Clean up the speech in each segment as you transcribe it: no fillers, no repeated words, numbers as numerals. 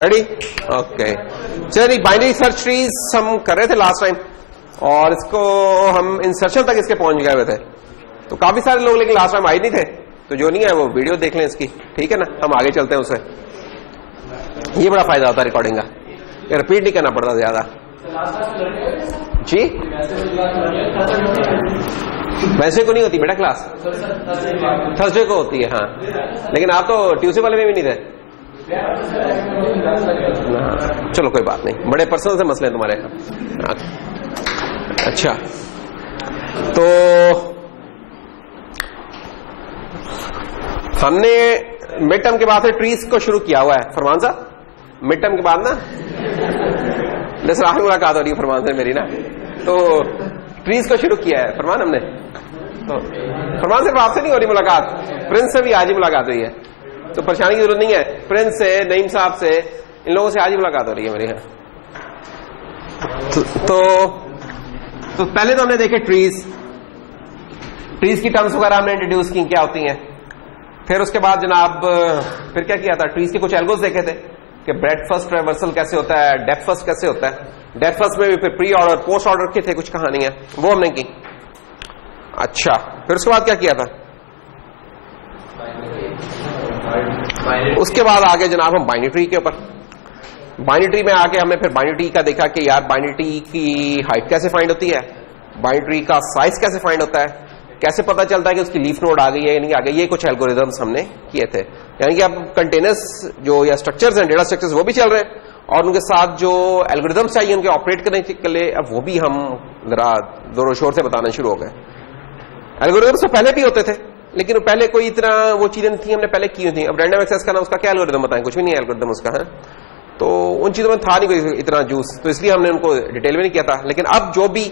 Ready? Okay, चलिए binary search trees हम कर रहे थे लास्ट टाइम और इसको हम इंसर्शन तक इसके पहुंच गए हुए थे। तो काफी सारे लोग लेकिन लास्ट टाइम आए नहीं थे, तो जो नहीं है वो वीडियो देख लें इसकी, ठीक है ना। हम आगे चलते हैं उससे, ये बड़ा फायदा होता है रिकॉर्डिंग का, रिपीट नहीं करना पड़ता ज्यादा। जी वैसे को नहीं होती बेटा क्लास, थर्सडे को होती है। हाँ, लेकिन आप तो ट्यूसडे वाले में भी नहीं थे। चलो कोई बात नहीं, बड़े पर्सनल से मसले तुम्हारे। अच्छा, तो हमने मिड टर्म के बाद से ट्रीज को शुरू किया हुआ है। फरमान साहब, मिड टर्म के बाद ना जैसे आखिरी मुलाकात हो रही है फरमान से मेरी ना, तो ट्रीज को शुरू किया है फरमान हमने। तो फरमान सिर्फ आपसे नहीं हो रही मुलाकात, प्रिंस से भी आज ही मुलाकात हुई है, तो परेशानी की जरूरत नहीं है। प्रिंस से, नईम साहब से, इन लोगों से आज ही मुलाकात हो रही है मेरी। यहाँ तो पहले तो हमने देखे ट्रीज की टर्म्स वगैरह हमने इंट्रोड्यूस की क्या होती हैं। फिर उसके बाद जनाब फिर क्या किया था, ट्रीज के कुछ एल्गोस देखे थे कि ब्रेड फर्स्ट ट्रावर्सल कैसे होता है, डेप्थ फर्स्ट कैसे होता है। डेप्थ फर्स्ट में भी फिर प्री ऑर्डर पोस्ट ऑर्डर के थे कुछ कहानियां, वो हमने की। अच्छा, फिर उसके बाद क्या किया था, उसके बाद आगे जनाब हम बाइनरी ट्री के ऊपर, बाइनरी ट्री में आके हमने फिर बाइनरी ट्री का देखा कि यार बाइनरी ट्री की हाइट कैसे फाइंड होती है, बाइनरी ट्री का साइज कैसे फाइंड होता है, कैसे पता चलता है कि उसकी लीफ नोड आ गई है या नहीं आ गई। ये कुछ एल्गोरिथम्स हमने किए थे, यानी कि अब कंटेनर्स जो या स्ट्रक्चर्स हैं, डेटा स्ट्रक्चर्स, वो भी चल रहे हैं और उनके साथ जो एल्गोरिथम्स चाहिए उनके ऑपरेट करने के लिए अब वो भी हम जरा जोरों शोर से बताना शुरू हो गए। एल्गोरिथम्स तो पहले भी होते थे लेकिन पहले कोई इतना वो चीजें थी हमने पहले की थी। अब रैंडम एक्सेस का ना, उसका क्या एल्गोरिथम बताएं, कुछ भी नहीं है एल्गोरिथम उसका है, तो उन चीजों में था नहीं कोई इतना जूस, तो इसलिए हमने उनको डिटेल में नहीं किया था। लेकिन अब जो भी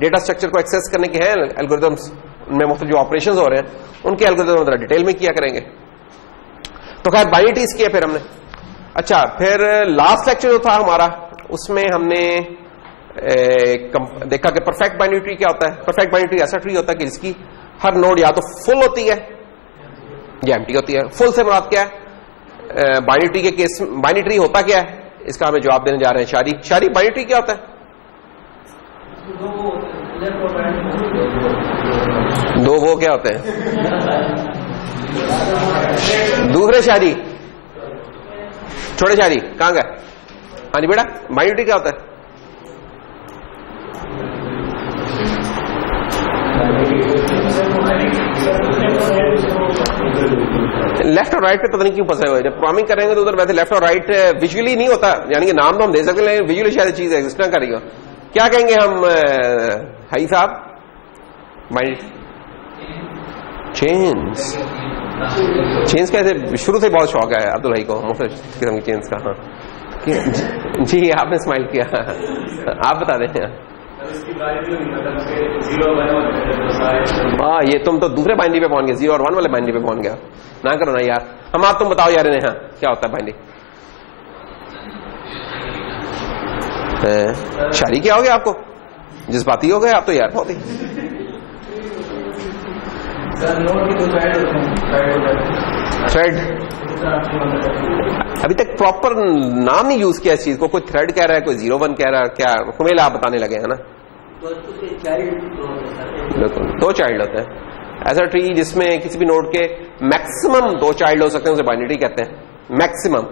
डेटा स्ट्रक्चर को एक्सेस करने के हैं एल्गोरिथम्स, उनमें मुख्तलिफ जो ऑपरेशंस हो रहे हैं उनके एल्गोरिथम जरा डिटेल में किया करेंगे। तो खैर बाइनरी ट्रीज किया फिर हमने। अच्छा, फिर लास्ट लेक्चर जो था हमारा उसमें हमने देखा कि परफेक्ट बाइनरी ट्री क्या होता है। परफेक्ट बाइनरी ट्री ऐसा ट्री होता है कि जिसकी हर नोड या तो फुल होती है या एम्प्टी होती है। फुल से मुराद क्या है, बाइनरी ट्री के केस बाइनरी ट्री होता क्या है, इसका हमें जवाब देने जा रहे हैं शारी। बाइनरी ट्री क्या होता है, दो वो क्या होते हैं, दूसरे शारी, छोटे शारी कहां गए। हाँ जी बेटा, बाइनरी ट्री क्या होता है, लेफ्ट और राइट पे पता नहीं क्यों फंसे हुए। जब प्रोग्रामिंग करेंगे तो उधर वैसे लेफ्ट और राइट विजुअली नहीं होता, यानी कि नाम तो हम दे सकते हैं लेकिन विजुअली शायद चीज एग्जिस्ट ना करेगी। क्या कहेंगे हम हाई साहब, माइंड चेंज कैसे, शुरू से बहुत शौक है अब्दुल भाई को मुख्तलिफ किस्म की चेंज का। हाँ जी, आपने स्माइल किया, आप बता दें। हाँ, ये तुम तो दूसरे बाइनरी पे पहुंच गए, 0 और 1 वाले बाइनरी पे पहुंच गया। ना करो ना यार, हम आप तुम बताओ यार इन्हें। हाँ, क्या होता है बाइनरी, शायरी क्या हो गया आपको, जज्बाती हो गए आप तो यार बहुत ही। थ्रेड, अभी तक प्रॉपर नाम नहीं यूज किया इस चीज को, कोई थ्रेड कह रहा है, कोई 0-1 कह रहा है, क्या कुमेल आप बताने लगे है ना। बिल्कुल, 2 चाइल्ड होते हैं। ऐसा ट्री जिसमें किसी भी नोड के मैक्सिमम 2 चाइल्ड हो सकते हैं उसे बाइनरी ट्री कहते हैं। मैक्सिमम,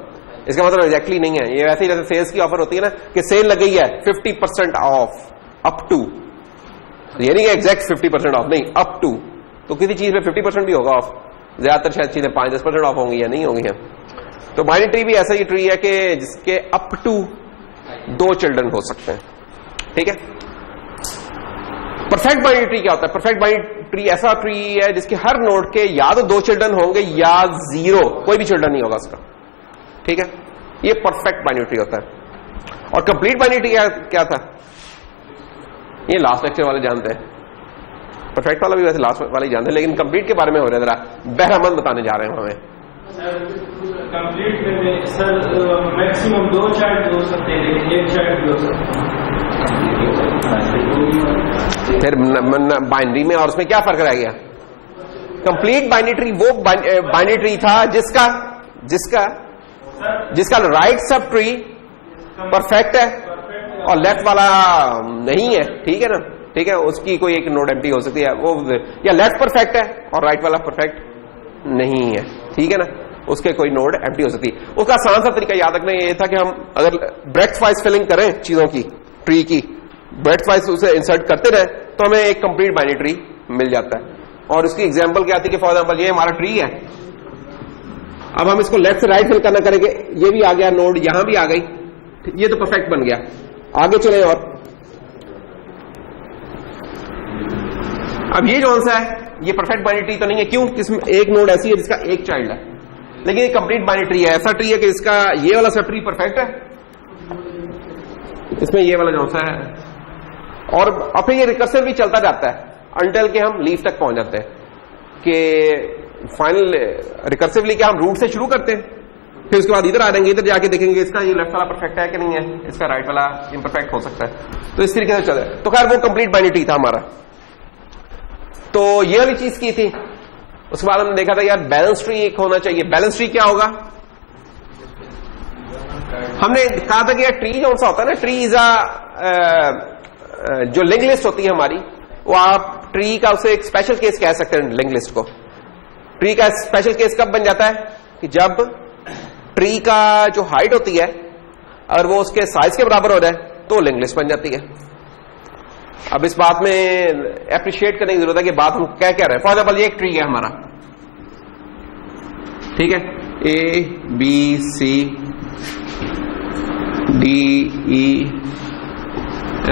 इसका मतलब एग्जैक्टली नहीं है। ये वैसे ही जैसे सेल्स की ऑफर होती है ना कि सेल लग गई है 50% ऑफ अप टू, ये नहीं एग्जैक्ट 50% ऑफ नहीं, अप टू, तो किसी चीज में 50% भी होगा ऑफ, ज्यादातर शायद चीजें 5-10% ऑफ होंगी या नहीं होंगी। तो बाइनरी ट्री भी ऐसा ही ट्री है कि जिसके अप टू 2 चिल्ड्रन हो सकते हैं, ठीक है। परफेक्ट बाइनरी ट्री क्या होता है, परफेक्ट बाइनरी ट्री ऐसा ट्री है जिसके हर नोड के या तो 2 चिल्ड्रन होंगे या 0, कोई भी चिल्ड्रन नहीं होगा उसका, ठीक है। ये परफेक्ट बाइनरी ट्री होता है। और कंप्लीट बाइनरी ट्री क्या था, ये लास्ट लेक्चर वाले जानते हैं, परफेक्ट वाला भी वैसे लास्ट वाले जानते हैं, लेकिन कंप्लीट के बारे में हो रहा है, जरा बहरामंद बताने जा रहे हैं हमें। कंप्लीट में सर मैक्सिमम 2 चाइल्ड हो सकते हैं लेकिन 1 चाइल्ड भी हो सकता है। फिर बाइनरी में और उसमें क्या फर्क रह गया, कंप्लीट बाइनरी ट्री वो बाइनरी ट्री था जिसका जिसका राइट सब ट्री परफेक्ट है और लेफ्ट वाला नहीं है, ठीक है ना, ठीक है, उसकी कोई एक नोड एम्प्टी हो सकती है वो, या लेफ्ट परफेक्ट है और राइट वाला परफेक्ट नहीं है, ठीक है ना, उसके कोई नोड एम्प्टी हो सकती है। उसका आसान सा तरीका याद रखना ये था कि हम अगर ब्रेथ वाइज फिलिंग करें चीजों की, ट्री की ब्रेथ वाइज उसे इंसर्ट करते रहे तो हमें एक कंप्लीट बाइनरी ट्री मिल जाता है। और उसकी एग्जांपल क्या आती है कि फॉर एग्जांपल ये हमारा ट्री है, अब हम इसको लेफ्ट से राइट फिल करना करेंगे, ये भी आ गया नोड, यहां भी आ गई, ये तो परफेक्ट बन गया। आगे चले और अब ये जो सा है ये परफेक्ट बाइनरी ट्री तो नहीं है, क्यों? इसमें एक नोड ऐसी है जिसका एक चाइल्ड है, लेकिन ये कंप्लीट बाइनरी ट्री है, ऐसा ट्री है कि इसका ये वाला सब ट्री परफेक्ट है, इसमें ये वाला जो सा है, और फिर ये रिकर्सिव भी चलता जाता है अनटिल के हम लीफ तक पहुंच जाते हैं कि फाइनल रिकर्सिवली क्या हम रूट से शुरू करते हैं, फिर उसके बाद इधर आ जाएंगे, इधर जाके देखेंगे इसका ये लेफ्ट वाला परफेक्ट है कि नहीं है, इसका राइट वाला इम्परफेक्ट हो सकता है, तो इस तरीके से चल रहा है। तो खैर वो कंप्लीट बाइनरी ट्री था हमारा। तो ये वाली चीज की थी। उसके बाद हमने देखा था यार बैलेंस ट्री एक होना चाहिए। बैलेंस ट्री क्या होगा? हमने कहा था कि यार ट्री जो सा होता है ना, ट्री इज जो लिंक लिस्ट होती है हमारी, वो आप ट्री का उसे एक स्पेशल केस कह सकते हैं। लिंक लिस्ट को ट्री का स्पेशल केस कब बन जाता है कि जब ट्री का जो हाइट होती है अगर वो उसके साइज के बराबर हो जाए तो लिंक लिस्ट बन जाती है। अब इस बात में एप्रिशिएट करने की जरूरत है कि बात हम क्या कह रहे हैं। फॉर एग्जाम्पल ये एक ट्री है हमारा, ठीक है, A B C D E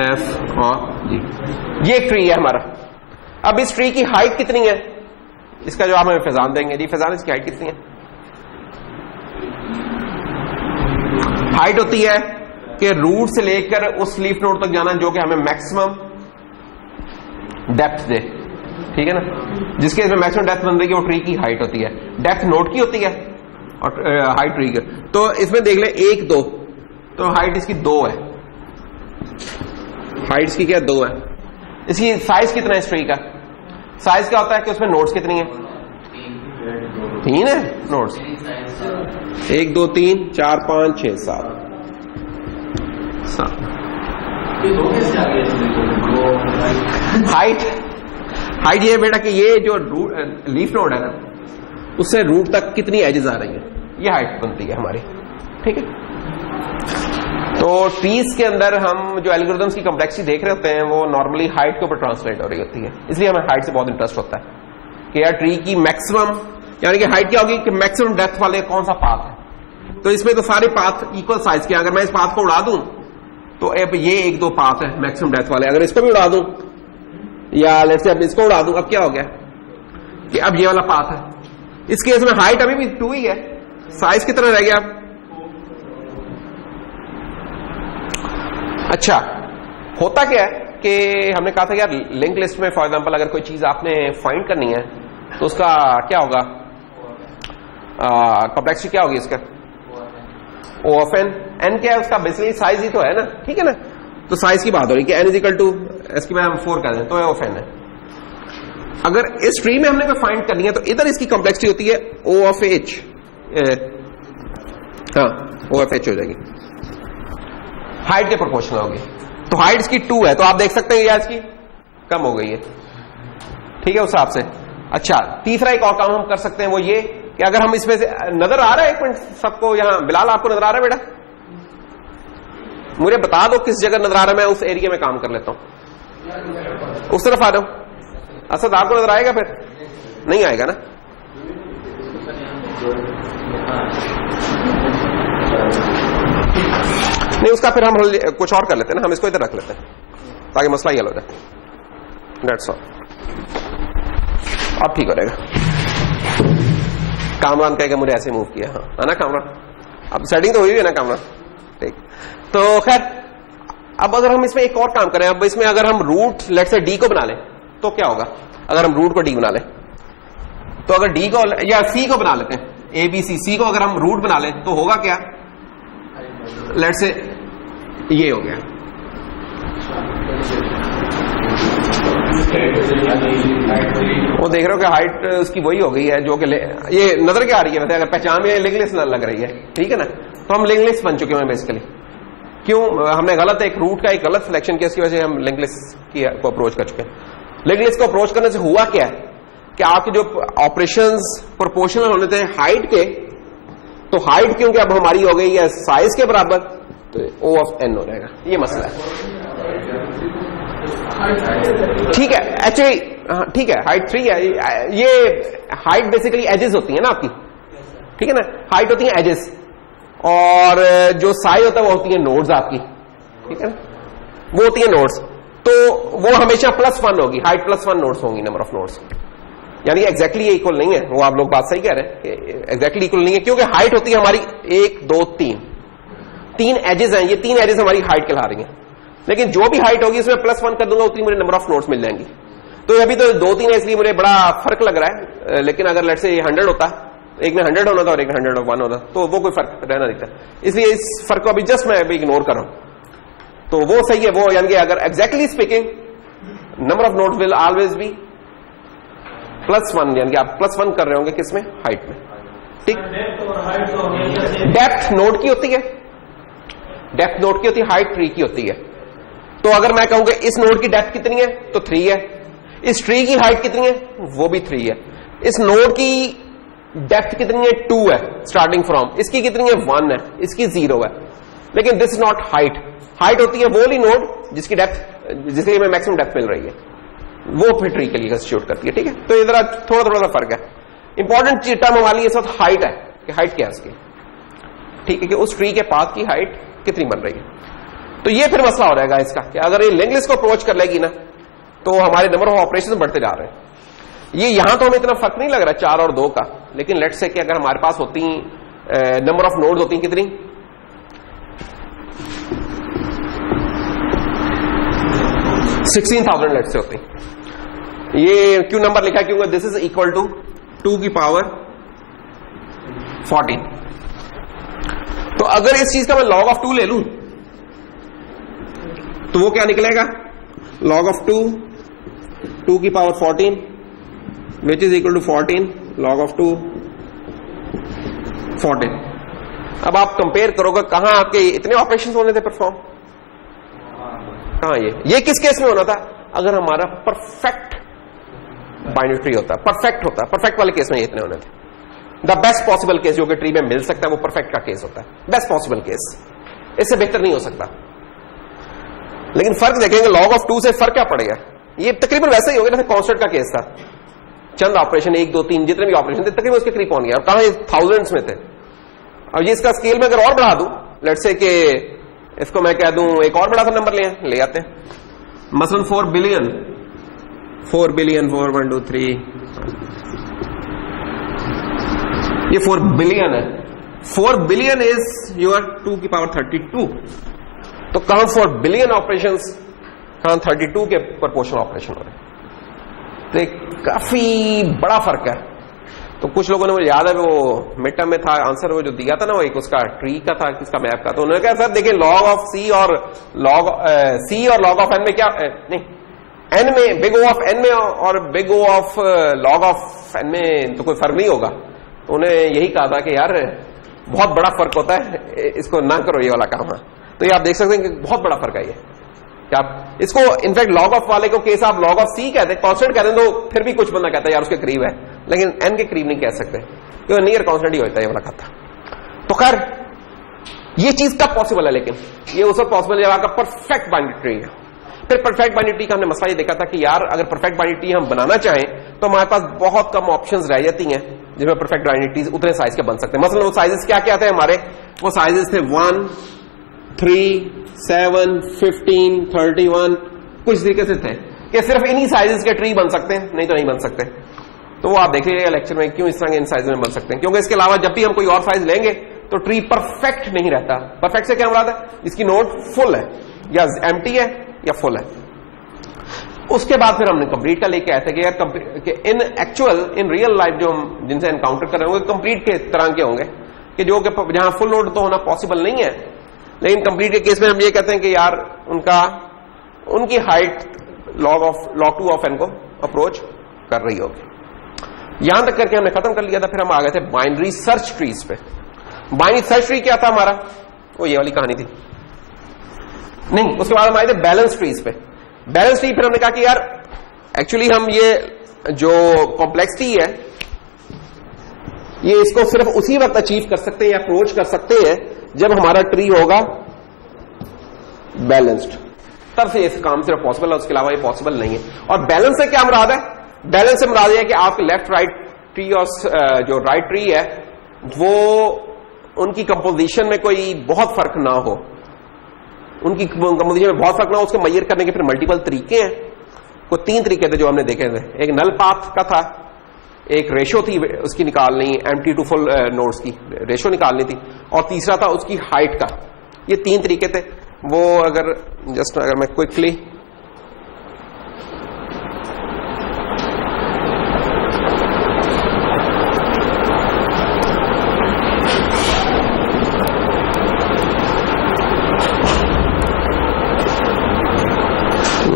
F और जी, ये एक ट्री है हमारा। अब इस ट्री की हाइट कितनी है, इसका जो आप हमें फैजान देंगे, जी फैजान इसकी हाइट कितनी है? हाइट होती है कि रूट से लेकर उस लीफ नोड तक जाना जो कि हमें मैक्सिमम डेप्थ दे, ठीक है ना, जिसके इसमें मैक्सिमम डेप्थ बन रही है वो ट्री की हाइट होती है। डेप्थ नोड की होती है और हाइट ट्री की। तो इसमें देख ले 1 2, तो हाइट इसकी 2 है, हाइट इसकी क्या 2 है। इसकी साइज कितना है इस ट्री का? साइज क्या होता है कि उसमें नोड्स कितनी है? 3 है नोड्स, 1 2 3 4 5 6 7 7। हाइट ये बेटा कि ये जो लीफ नोड है ना उससे रूट तक कितनी एजेस आ रही है, ये हाइट बनती है हमारी, ठीक है। तो ट्रीज के अंदर हम जो एल्गोरिथम्स की कॉम्प्लेक्सिटी देख रहे होते हैं वो नॉर्मली हाइट के ऊपर ट्रांसलेट हो रही होती है, इसलिए हमें हाइट से बहुत इंटरेस्ट होता है कि यार ट्री की मैक्सिमम, यानी कि हाइट क्या होगी कि मैक्सिमम डेप्थ वाले कौन सा पाथ है। तो इसमें तो सारे पाथ इक्वल साइज के, अगर मैं इस पाथ को उड़ा दूं तो अब ये 1 2 पाथ है मैक्सिमम डेप्थ वाले, अगर इसको भी उड़ा दूं या लेट्स से अब इसको उड़ा दूं, अब क्या हो गया कि अब ये वाला पाथ है। इस केस में हाइट अभी भी 2 ही है, साइज कितना रह गया? अच्छा, होता क्या है कि हमने कहा था यार लिंक लिस्ट में फॉर एग्जांपल अगर कोई चीज आपने फाइंड करनी है तो उसका क्या होगा, कॉम्प्लेक्सिटी क्या होगी इसका? ओ ऑफ एन। एन क्या है उसका? बेसिकली साइज ही तो है ना, ठीक है ना। तो साइज की बात हो रही कि एन इज इक्वल टू इसकी मैं 4 कर दें तो ओ ऑफ एन है। अगर इस ट्री में हमने कोई फाइंड करनी है तो इधर इसकी कॉम्प्लेक्सिटी होती है ओ ऑफ एच, हाँ ओ ऑफ एच हो जाएगी, हाइट के प्रोपोर्शनल होगी। तो हाइट इसकी 2 है, तो आप देख सकते हैं यार इसकी कम हो गई है, ठीक है, उस हिसाब से। अच्छा, तीसरा एक और काम हम कर सकते हैं वो ये कि अगर हम इसमें से नजर आ रहा है, एक मिनट सबको, यहां बिलाल आपको नजर आ रहा है बेटा? मुझे बता दो किस जगह नजर आ रहा है, मैं उस एरिया में काम कर लेता हूं। उस तरफ आ जाओ। असद आपको नजर आएगा? फिर नहीं आएगा ना। नहीं, उसका फिर हम कुछ और कर लेते हैं ना, हम इसको इधर रख लेते हैं ताकि मसला ही हल हो जाए। डेट्स ऑल, अब ठीक हो जाएगा। कामरान कहेगा मुझे ऐसे मूव किया, हाँ है ना कामरान? अब सेटिंग तो हुई है ना कामरान, ठीक। तो खैर अब अगर हम इसमें एक और काम करें, अब इसमें अगर हम रूट लेट से डी को बना लें तो क्या होगा? अगर हम रूट को डी बना लें तो अगर डी को या सी को बना लेते हैं, ए बी सी को अगर हम रूट बना लें तो होगा क्या? लेट से ये हो गया, वो देख रहे हो कि हाइट उसकी वही हो गई है जो कि ये नजर क्या आ रही है वैसे, अगर पहचान में लिंक लिस्ट लग रही है, ठीक है ना, तो हम लिंक लिस्ट बन चुके हैं बेसिकली। क्यों? हमने गलत एक रूट का एक गलत सिलेक्शन किया, इसकी वजह से हम लिंक लिस्ट को अप्रोच कर चुके हैं। लिंक लिस्ट को अप्रोच करने से हुआ क्या है कि आपके जो ऑपरेशंस प्रोपोर्शनल होने थे हाइट के, तो हाइट क्योंकि अब हमारी हो गई है साइज के बराबर, तो O ऑफ n हो जाएगा। ये मसला है, ठीक है। एक्चुअली ठीक है, हाइट 3 है। ये हाइट बेसिकली एजेस होती है ना आपकी, ठीक है ना, हाइट होती है एजेस, और जो साइज होता है वो होती है नोड्स आपकी, ठीक है ना, वो होती है नोड्स। तो वो हमेशा +1 होगी, हाइट +1 नोड्स होंगी, नंबर ऑफ नोड्स, यानी एग्जैक्टली ये इक्वल नहीं है। वो आप लोग बात सही कह रहे हैं कि एग्जैक्टली इक्वल नहीं है, क्योंकि हाइट होती है हमारी 1 2 3 एजेस हैं, ये 3 एजेस हमारी हाइट कहला रही हैं। लेकिन जो भी हाइट होगी इसमें +1 कर दूंगा, उतनी मुझे नंबर ऑफ नोड्स मिल जाएंगी। तो अभी तो 2 3 है, इसलिए मुझे बड़ा फर्क लग रहा है। लेकिन अगर लेट्स से 100 होता, एक में 100 होना था और एक में 101 होता, तो वो कोई फर्क रहना दिखता। इसलिए इस फर्क को अभी जस्ट मैं अभी इग्नोर कर रहा हूं, तो वो सही है। वो यानी कि अगर exactly speaking number of nodes will always be +1, यानी कि आप +1 कर रहे होंगे किसमें, हाइट में, ठीक। डेप्थ नोड की होती है, डेप्थ नोड की होती है, हाइट ट्री की होती है। तो अगर मैं कहूंगा इस नोड की डेप्थ कितनी है, तो 3 है। इस ट्री की हाइट कितनी है, वो भी 3 है। इस नोड की डेप्थ कितनी है, 2 है स्टार्टिंग फ्रॉम। इसकी कितनी है, 1 है। इसकी 0 है। लेकिन this is not height. Height होती है वो वाली नोड जिसकी डेप्थ, जिसके लिए मेक्सिमम डेप्थ मिल रही है, वो फिर ट्री के लिए कंस्टिट्यूट करती है, ठीक है। तो इधर थोड़ा थोड़ा सा फर्क है। इंपॉर्टेंट टर्म हमारी इस वक्त हाइट है कि हाइट क्या है उसकी, ठीक है, कि उस ट्री के पाथ की हाइट कितनी बन रही है। तो ये फिर मसला हो जाएगा इसका कि अगर ये लिंक लिस्ट को अप्रोच कर लेगी ना, तो हमारे नंबर ऑफ ऑपरेशन बढ़ते जा रहे हैं। ये यहां तो हमें इतना फर्क नहीं लग रहा 4 और 2 का, लेकिन लेट्स से कि अगर हमारे पास होती नंबर ऑफ नोड्स होती कितनी, 16,000 लेट्स से होती। ये क्यों नंबर लिखा, क्योंकि दिस इज इक्वल टू 2 की पावर 14। तो अगर इस चीज का मैं log ऑफ 2 ले लूं, तो वो क्या निकलेगा, log ऑफ 2 की power 14 which is equal to 14 log of 2 14। अब आप कंपेयर करोगे कहां आपके इतने ऑपरेशन होने थे परफॉर्म, कहां ये किस केस में होना था, अगर हमारा परफेक्ट बाइनरी ट्री होता, परफेक्ट होता, परफेक्ट वाले केस में ये इतने होने थे। द बेस्ट पॉसिबल केस जो कि ट्री में मिल सकता है वो परफेक्ट का केस होता है, बेस्ट पॉसिबल केस, इससे बेहतर नहीं हो सकता। लेकिन फर्क देखेंगे log ऑफ 2 से फर्क क्या पड़ेगा, ये तकरीबन वैसे ही होगा जैसे कांस्टेंट का केस था, चंद ऑपरेशन 1 2 3 जितने भी ऑपरेशन थे तकरीबन उसके करीब पहुंच गया, और कहां थाउजेंड्स में थे। अब ये इसका स्केल में अगर और बढ़ा दूं, लेट्स से कि इसको मैं कह दूं एक और बड़ा सा नंबर ले आते हैं, मसलन 4 बिलियन 4 1 2 3, ये 4 बिलियन है। 4 बिलियन इज योर 2 की पावर 32। तो कहां 4 बिलियन ऑपरेशंस, कहां 32 के प्रोपोर्शनल ऑपरेशन हो रहे हैं। तो एक काफी बड़ा फर्क है। तो कुछ लोगों ने, मुझे याद है वो मिड टर्म में था आंसर वो जो दिया था ना, वो एक उसका ट्री का था, किसका मैप का, तो उन्होंने कहा सर देखिए log ऑफ C और log ऑफ n में क्या नहीं, n में बिग O ऑफ n में और big O of log of n में तो कोई फर्क नहीं होगा। तो उन्हें यही कहा था कि यार बहुत बड़ा फर्क होता है, इसको ना करो ये वाला काम है। तो ये आप देख सकते हैं कि बहुत बड़ा फर्क है ये, कि आप इसको इनफैक्ट log ऑफ वाले को केस आप log ऑफ C कहते हैं, कांस्टेंट कहते हैं, तो फिर भी कुछ बंदा कहता है यार उसके करीब है, लेकिन n के करीब नहीं कह सकते क्योंकि नियर कांस्टेंट ही होता है ये वाला खाता। तो खैर ये चीज कब पॉसिबल है, लेकिन ये उस वक्त पॉसिबल है जब आपका परफेक्ट बाइनरी ट्री है। फिर परफेक्ट बाइनरी ट्री का हमने मसला ये देखा था कि यार अगर परफेक्ट बाइनरी ट्री हम बनाना चाहें तो हमारे पास बहुत कम ऑप्शंस रह जाती हैं जिसमें परफेक्ट बाइनरी ट्री उतने साइज के बन सकते हैं। मसलन वो साइजेस क्या क्या थे हमारे, वो साइजेस थे 1 3 7 15 31, कुछ तरीके से थे कि सिर्फ इन्हीं साइजेस के ट्री बन सकते हैं, नहीं तो नहीं बन सकते। तो वो आप देख लीजिएगा लेक्चर में क्यों इस तरह के इन साइज में बन सकते हैं, क्योंकि इसके अलावा जब भी हम कोई और साइज लेंगे तो ट्री परफेक्ट नहीं रहता। परफेक्ट से क्या मुराद है, इसकी नोड फुल है या एम्प्टी है या फुल है। उसके बाद फिर हमने कंप्लीट का लेके आए थे कि यार कि इन एक्चुअल इन रियल लाइफ जो हम जिनसे एनकाउंटर कर रहे होंगे कंप्लीट के तरह के होंगे कि जो कि जहां फुल नोड तो होना पॉसिबल नहीं है, लेकिन कंप्लीट के केस में हम ये कहते हैं कि यार उनकी हाइट log 2 ऑफ n को अप्रोच कर रही होगी। यहां तक करके हमने खत्म कर लिया था। फिर हम आ गए थे बाइनरी सर्च ट्रीज पे। बाइनरी सर्च ट्री क्या था हमारा? वो ये वाली कहानी थी नहीं। उसके बाद हम आए थे बैलेंस ट्रीज पे। बैलेंस ट्री फिर हमने कहा कि यार एक्चुअली हम ये जो कॉम्प्लेक्सिटी है ये इसको सिर्फ उसी वक्त अचीव कर सकते हैं या अप्रोच कर सकते हैं जब हमारा ट्री होगा बैलेंस्ड, तब से इस काम सिर्फ पॉसिबल है, उसके अलावा ये पॉसिबल नहीं है। और बैलेंस से क्या मुराद है? बैलेंस से मुराद है कि आपके लेफ्ट राइट ट्री और जो राइट ट्री है वो उनकी कंपोजिशन में कोई बहुत फर्क ना हो, उनकी कंपोजिशन में बहुत फर्क ना हो। उसको मेजर करने के फिर मल्टीपल तरीके हैं। को 3 तरीके थे जो हमने देखे थे। एक नल पाथ का था, एक रेशो थी उसकी निकालनी, एम्प्टी टू फुल नोड्स की रेशो निकालनी थी, और तीसरा था उसकी हाइट का। ये 3 तरीके थे। वो अगर मैं क्विकली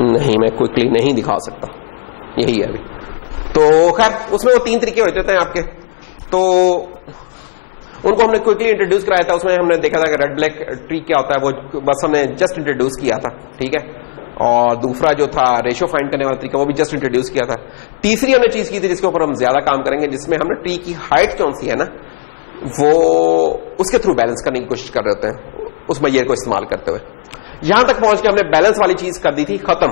नहीं, मैं क्विकली नहीं दिखा सकता, यही है अभी। तो खैर उसमें वो 3 तरीके होते थे आपके, तो उनको हमने क्विकली इंट्रोड्यूस कराया था। उसमें हमने देखा था कि रेड ब्लैक ट्री क्या होता है, वो बस हमने जस्ट इंट्रोड्यूस किया था, ठीक है। और दूसरा जो था रेशो फाइंड करने वाला तरीका, वो भी जस्ट इंट्रोड्यूस किया था। तीसरी हमने चीज की थी जिसके ऊपर हम ज्यादा काम करेंगे, जिसमें हमने ट्री की हाइट कौन सी है ना, वो उसके थ्रू बैलेंस करने की कोशिश कर रहे होते हैं उस मैयर को इस्तेमाल करते हुए। यहां तक पहुंच के हमने बैलेंस वाली चीज कर दी थी खत्म,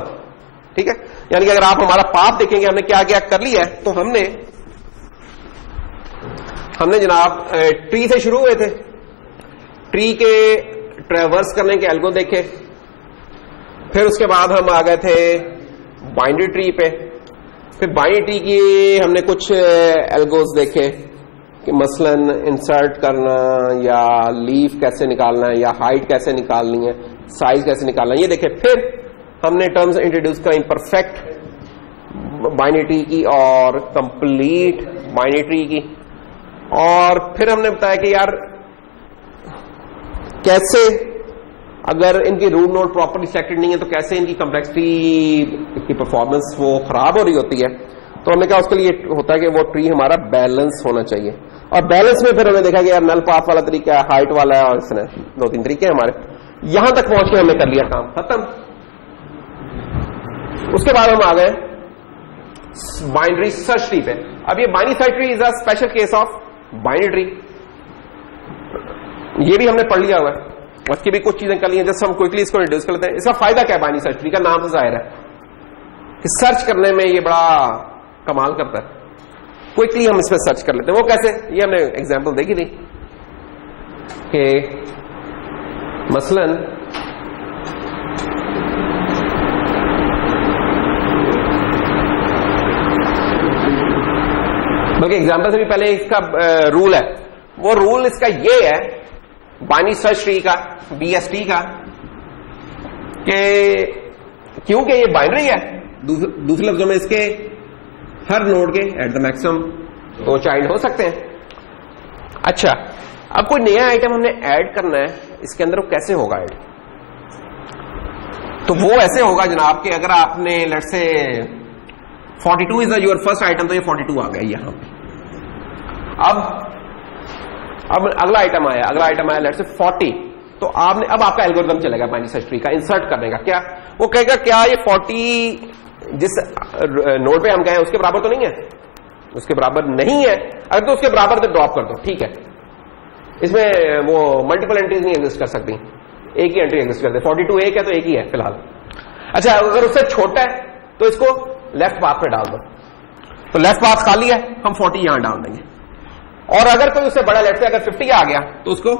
ठीक है। यानी कि अगर आप हमारा पाथ देखेंगे हमने क्या क्या कर लिया है, तो हमने जनाब ट्री से शुरू हुए थे, ट्री के ट्रेवर्स करने के एल्गो देखे, फिर उसके बाद हम आ गए थे बाइनरी ट्री पे। फिर बाइनरी ट्री की हमने कुछ एल्गोस देखे कि मसलन इंसर्ट करना या लीफ कैसे निकालना है, या हाइट कैसे निकालनी है, साइज कैसे निकालना है, ये देखे। फिर हमने टर्म्स इंट्रोड्यूस करा इम्परफेक्ट बाइनरी ट्री की और कंप्लीट बाइनरी ट्री की। और फिर हमने बताया कि यार कैसे अगर इनकी रूट नोड प्रॉपर्ली सेलेक्टेड नहीं है तो कैसे इनकी कॉम्प्लेक्सिटी की परफॉर्मेंस वो खराब हो रही होती है। तो हमने कहा उसके लिए होता है कि वो ट्री हमारा बैलेंस होना चाहिए। और बैलेंस में फिर हमने देखा कि यार नल पाथ वाला तरीका है, हाइट वाला है, और इसने 2-3 तरीके हैं हमारे। यहां तक पहुंच के हमने कर लिया काम खत्म। उसके बाद हम आ गए बाइनरी सर्च ट्री पे। अब ये binary search tree is a special case of binary tree, ये भी हमने पढ़ लिया हुआ है, उसकी भी कुछ चीजें कर ली हैं। जैसे हम क्विकली इसको इंट्रोड्यूस कर लेते हैं। इसका फायदा क्या है? बाइनरी सर्च ट्री का नाम से जाहिर है कि सर्च करने में ये बड़ा कमाल करता है। क्विकली हम इसमें सर्च कर लेते हैं। वो कैसे? ये हमने एग्जांपल देखी थी कि मसलन बल्कि एग्जांपल से भी पहले इसका रूल है। वो रूल इसका ये है बाइनरी सर्च ट्री का, BST का, कि क्योंकि ये बाइनरी है, दूसरे लफ्जों में इसके हर नोड के एट द मैक्सिमम 2 चाइल्ड हो सकते हैं। अच्छा, अब कोई नया आइटम हमने ऐड करना है, इसके अंदर वो कैसे होगा ऐड? तो वो ऐसे होगा जनाब कि अगर आपने let's say 42 is your first item, तो ये 42 आ गया यहां पे। अब अगला आइटम आया लेट्स से 40, तो आपने अब आपका एल्गोरिथम चलेगा बाइनरी सर्च ट्री का इंसर्ट करने का। क्या वो कहेगा? क्या ये 40 जिस नोड पे हम गए उसके बराबर तो नहीं है? उसके बराबर नहीं है। अगर तो उसके बराबर तो ड्रॉप कर दो, ठीक है। इसमें वो मल्टीपल एंट्रीज नहीं एग्जिस्ट कर सकती, एक ही एंट्री एग्जिस्ट करते। 42 एक है तो एक ही है फिलहाल। अच्छा, अगर उससे छोटा है तो इसको लेफ्ट पाथ पे डाल दो, तो लेफ्ट पाथ खाली है, हम 40 यहां डाल देंगे। और अगर कोई उससे बड़ा लेफ्ट से अगर 50 आ गया तो उसको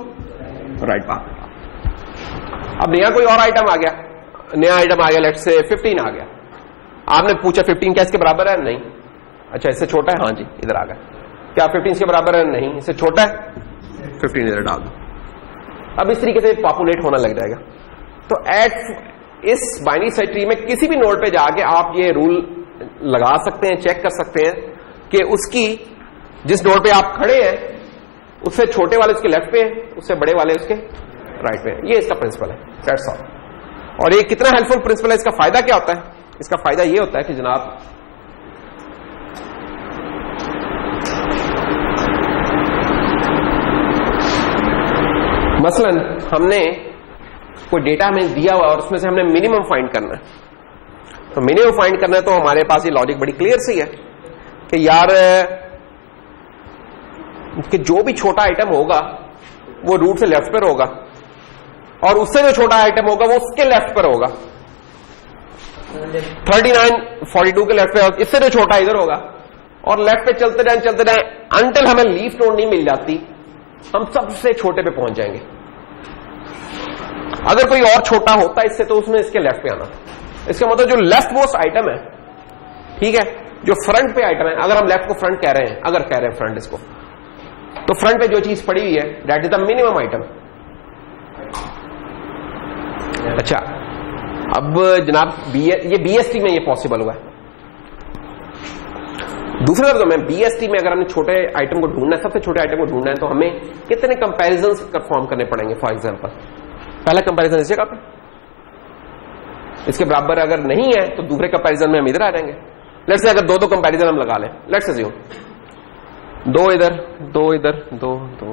राइट पाथ पे डाल। अब नया कोई और आइटम आ गया, लेफ्ट से 15 आ गया। आपने पूछा 15 क्या इसके बराबर है? नहीं। अच्छा, इससे छोटा है? हाँ जी, इधर आ गया। क्या 15 इसके बराबर है? नहीं। इससे छोटा है? 15 इधर डाल दो। अब इस तरीके से पॉपुलेट होना लग जाएगा। तो इस बाइनरी सर्च ट्री में किसी भी नोड पे जाके आप ये रूल लगा सकते हैं, चेक कर सकते हैं कि उसकी जिस नोड पे आप खड़े हैं उससे छोटे वाले उसके लेफ्ट पे है, उससे बड़े वाले उसके राइट पे है। ये इसका प्रिंसिपल है, दैट्स ऑल। और ये कितना हेल्पफुल प्रिंसिपल है, इसका फायदा क्या होता है? इसका फायदा ये होता है कि जनाब मसलन हमने कोई डेटा हमें दिया हुआ और उसमें से हमने मिनिमम फाइंड करना है, तो मिनिमम फाइंड करना है तो हमारे पास ये लॉजिक बड़ी क्लियर सी है कि यार कि जो भी छोटा आइटम होगा वो रूट से लेफ्ट पर होगा और उससे जो छोटा आइटम होगा वो उसके लेफ्ट पर होगा, 39 42 के लेफ्ट पे, और इससे जो छोटा इधर होगा, और लेफ्ट पे चलते जाए अंटिल हमें लीफ नोड नहीं मिल जाती हम सबसे छोटे पे पहुंच जाएंगे। अगर कोई और छोटा होता इससे तो उसने इसके लेफ्ट पे आना। इसका मतलब जो लेफ्ट मोस्ट आइटम है, ठीक है, जो फ्रंट पे आइटम है, अगर हम लेफ्ट को फ्रंट कह रहे हैं, अगर कह रहे हैं फ्रंट इसको, तो फ्रंट पे जो चीज पड़ी हुई है that is the minimum item. अच्छा, अब जनाब ये बीएसटी में ये पॉसिबल हुआ है। दूसरी तरफ में बीएसटी में अगर हमें छोटे आइटम को ढूंढना है, सबसे छोटे आइटम को ढूंढना है, तो हमें कितने कंपैरिजंस परफॉर्म करने पड़ेंगे। फॉर एग्जांपल पहला कंपैरिजन इस जगह पे, इसके बराबर अगर नहीं है तो दूसरे कंपैरिजन में हम इधर आ जाएंगे। लेट्स से अगर दो कंपैरिजन हम लगा लें, लेट्स अज्यूम 2 इधर 2 इधर 2 2,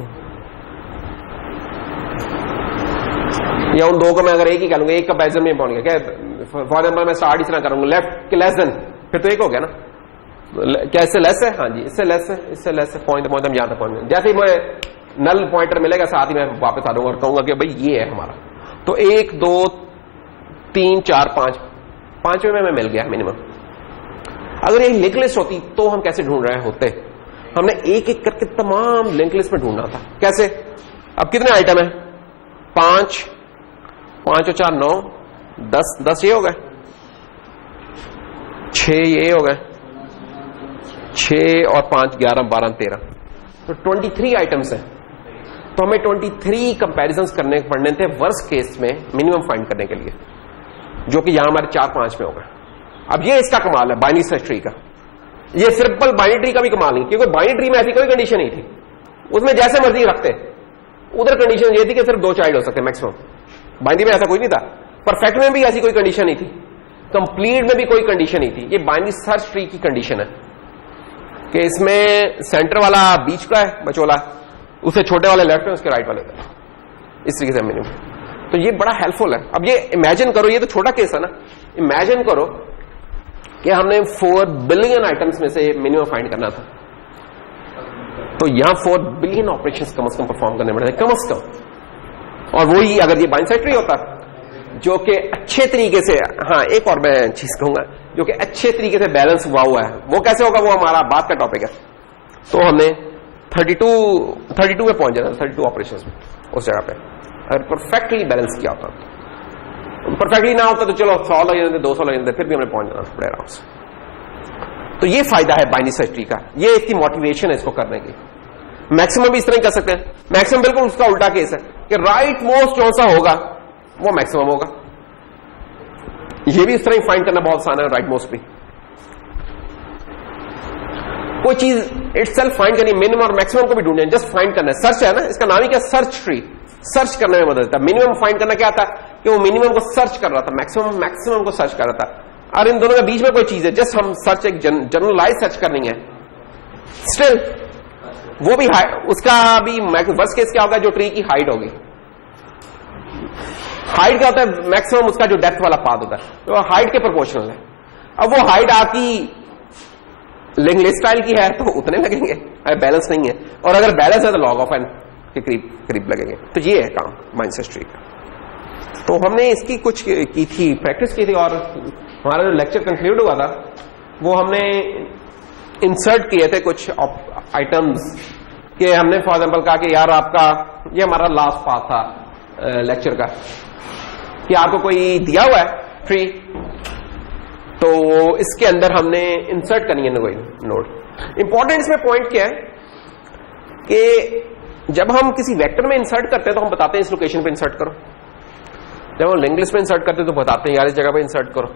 या उन दो को मैं अगर एक ही कह लूंगा, एक कंपैरिजन में पहुंच गया क्या। फॉर एग्जाम्पल मैं स्टार्ट इस तरह करूंगा लेफ्ट के लेस देन, फिर तो एक हो गया ना, क्या इससे लेस है, हाँ जी इससे लेस है, इससे लेस है, पॉइंट हम यहां तक पहुंच गए। जैसे ही मुझे नल पॉइंटर मिलेगा साथ ही मैं वापस आ दूंगा और कहूंगा कि भाई ये है हमारा, तो 1 2 3 4 5, 5वें में मिल गया मिनिमम। अगर ये लिंक लिस्ट होती तो हम कैसे ढूंढ रहे होते, हमने एक एक करके तमाम लिंक लिस्ट में ढूंढना था। कैसे, अब कितने आइटम है, 5 5 और 4 9 10 10 ये हो गए, 6 ये हो गए, 6 और 5 11 12 13, तो 23 आइटम्स हैं। तो हमें 23 कंपैरिजंस करने पड़ने थे वर्स्ट केस में मिनिमम फाइंड करने के लिए, जो कि यहां हमारे 4 5 में हो गए। अब ये इसका कमाल है बाइनरी सर्च ट्री का। ये सिंपल बाइनरी ट्री का भी कमाल नहीं, क्योंकि बाइनरी ट्री में ऐसी कोई कंडीशन नहीं थी, उसमें जैसे मर्जी रखते। उधर कंडीशन ये थी कि सिर्फ 2 चाइल्ड हो सकते मैक्सिमम, बाइनरी में ऐसा कोई नहीं था। परफेक्ट में भी ऐसी कोई कंडीशन नहीं थी, कंप्लीट में भी कोई कंडीशन नहीं थी। ये बाइनरी सर्च ट्री की कंडीशन है कि इसमें सेंटर वाला बीच का है बचोला, उससे छोटे वाले लेफ्ट है, उसके राइट वाले का, इस तरीके से मिनिमम। तो ये बड़ा हेल्पफुल है। अब ये इमेजिन करो, ये तो छोटा केस है ना, इमेजिन करो कि हमने 4 बिलियन आइटम्स में से मिनिमम फाइंड करना था, तो यहां 4 बिलियन ऑपरेशंस कम से कम परफॉर्म करने पड़ते कम से कम। और वही अगर ये बाइनरी सर्च ट्री होता जो कि अच्छे तरीके से, हाँ एक और मैं चीज कहूंगा, जो कि अच्छे तरीके से बैलेंस हुआ है, वो कैसे होगा वो हमारा बात का टॉपिक है। तो हमने 32 में पहुंच जाना, 32 ऑपरेशंस में उस जगह पे, अगर परफेक्टली बैलेंस किया होता। परफेक्टली ना होता तो चलो 100 लग जाते, 200 लग जाते, फिर भी हमें पहुंच जाना बड़े आराम से। तो ये फायदा है बाइनरी सर्च ट्री का, ये इसकी मोटिवेशन है इसको करने की। मैक्सिमम भी इस तरह ही कर सकते हैं। मैक्सिमम बिल्कुल उसका उल्टा केस है कि राइट मोस्ट कौन सा होगा वो मैक्सिमम होगा। ये भी इस तरह ही फाइंड करना बहुत आसान है, राइट मोस्ट भी। कोई चीज इटसेल्फ फाइंड करनी, मिनिमम और मैक्सिमम को भी ढूंढना है, जस्ट फाइंड करना है। सर्च है ना, इसका नाम ही क्या, सर्च ट्री। सर्च करने में मदद देता है। मिनिमम फाइंड करना क्या था कि वो मिनिमम को सर्च कर रहा था, मैक्सिमम को सर्च कर रहा था। और इन दोनों के बीच में कोई चीज है, जस्ट हम सर्च एक जनरलाइज सर्च करनी है। स्टिल वो भी उसका भी वर्स्ट केस क्या होगा, जो ट्री की हाइट होगी। हाइट क्या होता है, मैक्सिमम उसका जो डेप्थ वाला पाथ होता है, तो हाइट के प्रोपोर्शनल है। अब वो हाइट आपकी लिंक लिस्ट स्टाइल की है तो उतने लगेंगे, अगर बैलेंस नहीं है, और अगर बैलेंस है तो लॉग ऑफ एन के करीब लगेंगे। तो ये है काम बाइनरी सर्च ट्री का। तो हमने इसकी कुछ की थी, प्रैक्टिस की थी, और हमारा जो लेक्चर कंक्लूड हुआ था वो हमने इंसर्ट किए थे कुछ आइटम्स के। हमने फॉर एग्जाम्पल कहा कि यार आपका, ये हमारा लास्ट पार्ट था लेक्चर का, कि आपको कोई दिया हुआ है ट्री, तो इसके अंदर हमने इंसर्ट करनी है कोई नोड। इंपॉर्टेंट इसमें पॉइंट क्या है कि जब हम किसी वेक्टर में इंसर्ट करते हैं तो हम बताते हैं इस लोकेशन पे इंसर्ट करो। जब हम लिंक लिस्ट में इंसर्ट करते हैं तो बताते हैं यार इस जगह पे इंसर्ट करो।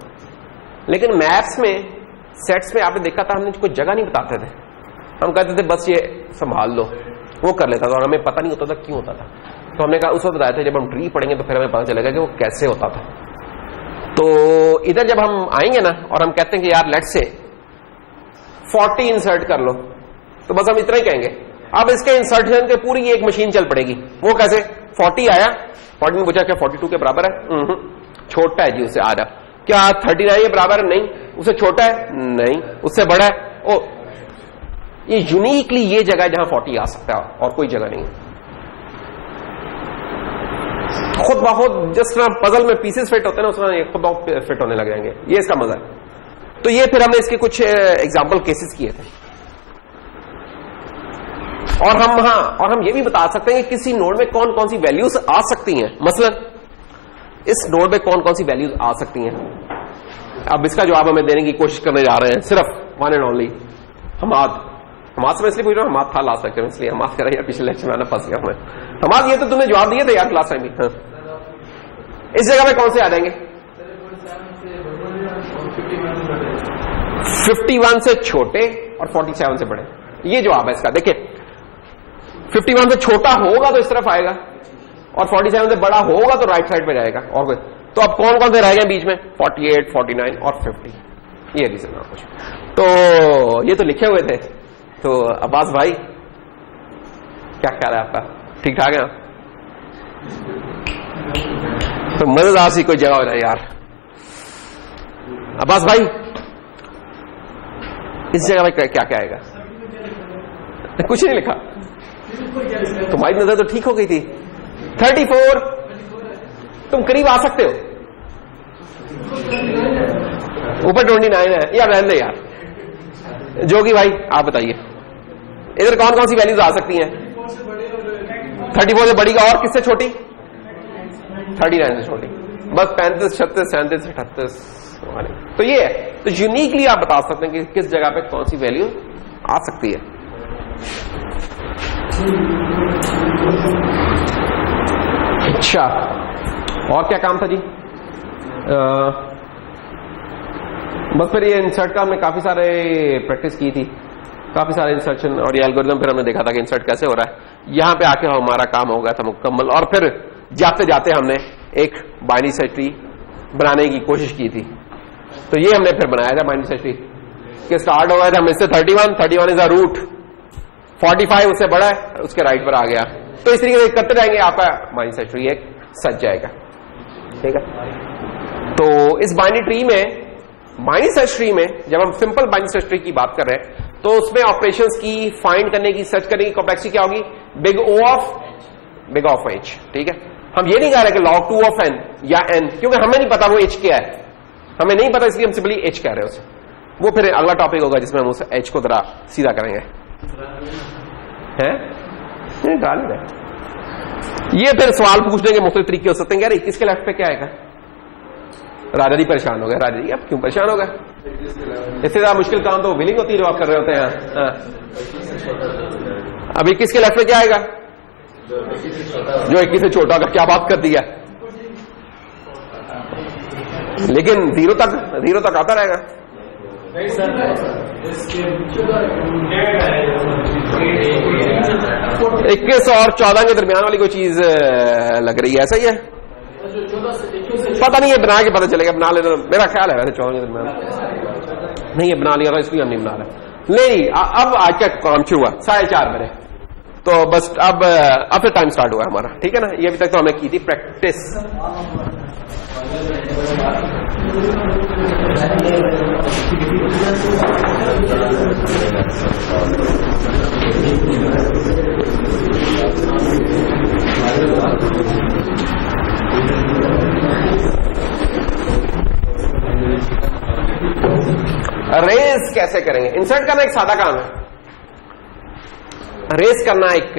लेकिन मैप्स में, सेट्स में आपने देखा था हमने कोई जगह नहीं बताते थे, हम कहते थे बस ये संभाल लो, वो कर लेता था और हमें पता नहीं होता था क्यों होता था। तो हमने कहा उस वक्त बताया था जब हम ट्री पढ़ेंगे तो फिर हमें पता चलेगा कि वो कैसे होता था। तो इधर जब हम आएंगे ना और हम कहते हैं कि यार लेट से 40 इंसर्ट कर लो, तो बस हम इतना ही कहेंगे। अब इसके इंसर्शन के पूरी एक मशीन चल पड़ेगी। वो कैसे? 40 आया, 40 में पूछा क्या 42 के बराबर है? छोटा है जी उससे। आ रहा क्या 39 के बराबर है? नहीं। उससे छोटा है? नहीं। उससे बड़ा है? ओ, ये यूनिकली ये जगह जहां 40 आ सकता है और कोई जगह नहीं। खुद बहुत जिस तरह पजल में पीसेस फिट होते हैं ना, उस तरह खुद बहुत फिट होने लग जाएंगे। ये इसका मजा है। तो ये फिर हमने इसके कुछ एग्जाम्पल केसेस किए थे और हम ये भी बता सकते हैं कि किसी नोड में कौन कौन सी वैल्यूज आ सकती हैं। मसलन इस नोड में कौन कौन सी वैल्यूज आ सकती हैं। अब इसका जवाब हमें देने की कोशिश करने जा रहे हैं, सिर्फ वन एंड ओनली हमाद से मैं इसलिए पूछ रहा हूं, हमाद था लास्ट लेक्चर में, इसलिए हमाद कर रहा है। पिछले लेक्चर में फंस गया मैं। हमाद ये तो तुमने जवाब दिए थे यार लास्ट टाइम भी। हाँ। इस जगह में कौन से आ जाएंगे? 51 से छोटे और 47 से बड़े। ये जवाब है इसका। देखिए 51 से छोटा होगा तो इस तरफ आएगा और 47 से बड़ा होगा तो राइट साइड पे जाएगा। और कोई तो अब कौन कौन से रह गए बीच में? 48, 49 और 50। ये रीजन आप कुछ तो ये तो लिखे हुए थे। तो अब्बास भाई क्या ख्याल है आपका? ठीक ठाक है? तो मजेदार सी कोई जगह हो जाए यार। अब्बास भाई इस जगह में क्या क्या आएगा? कुछ नहीं लिखा। तुम्हारी नजर तो ठीक हो गई थी। 34 तुम करीब आ सकते हो। ऊपर 29 है या रहने दे यार। जोगी भाई आप बताइए इधर कौन कौन सी वैल्यूज आ सकती हैं? 34 से बड़ी का और किससे छोटी? 39 से छोटी। बस 35, 36, 37, 38। तो ये है। तो यूनिकली आप बता सकते हैं कि किस जगह पे कौन सी वैल्यू आ सकती है। अच्छा और क्या काम था जी? बस फिर ये इंसर्ट का हमने काफी सारे प्रैक्टिस की थी, काफी सारे इंसर्शन और ये एल्गोरिथम फिर हमने देखा था कि इंसर्ट कैसे हो रहा है। यहां पे आके हमारा काम हो गया था मुकम्मल और फिर जाते जाते हमने एक बाइनरी सर्च ट्री बनाने की कोशिश की थी। तो ये हमने फिर बनाया था बाइनरी सर्च ट्री के स्टार्ट हो गया था इससे 31 इज अ रूट, 45 उससे बड़ा है, उसके राइट पर आ गया। तो इस तरीके से करते रहेंगे, आपका बाइनरी सर्च ट्री एक सज जाएगा। ठीक है। तो इस बाइनरी ट्री में, बाइनरी सर्च ट्री में जब हम सिंपल बाइनरी सर्च ट्री की बात कर रहे हैं तो उसमें ऑपरेशंस की फाइंड करने की, सर्च करने की कॉम्प्लेक्सिटी क्या होगी? Big of H. ठीक है। हम ये नहीं कह रहे कि log 2 ऑफ n या n, क्योंकि हमें नहीं पता वो h क्या है, हमें नहीं पता, इसलिए हम सिंपली h कह रहे हैं उसे। वो फिर अगला टॉपिक होगा जिसमें हम उस h को जरा सीधा करेंगे। हैं? नहीं डाल रहे। ये फिर सवाल पूछने के मुख्तलिफ तरीके हो सकते हैं। यार किसके लेफ्ट पे क्या आएगा? राजा जी परेशान हो गए। राजा जी अब क्यों परेशान हो गए? इससे ज्यादा मुश्किल काम तो विलिंग होती है जो आप कर रहे होते हैं। अभी किसके लेफ्ट पे क्या आएगा? जो 21 से छोटा होगा। क्या बात कर दी है? लेकिन 0 तक आता रहेगा। 21 और 14 के दरमियान वाली कोई चीज लग रही है, ऐसा ही है? पता नहीं है, बना के पता चलेगा। बना लेना, मेरा ख्याल है वैसे 14 के दरमियान नहीं है। बना लिया था इसलिए हम नहीं बना रहे। नहीं, अब आज का काम शुरू हुआ 4:30 बजे, तो बस अब फिर टाइम स्टार्ट हुआ हमारा। ठीक है ना। ये अभी तक तो हमने की थी प्रैक्टिस। रेस कैसे करेंगे? इंसर्ट करना एक सादा काम है, रेस करना एक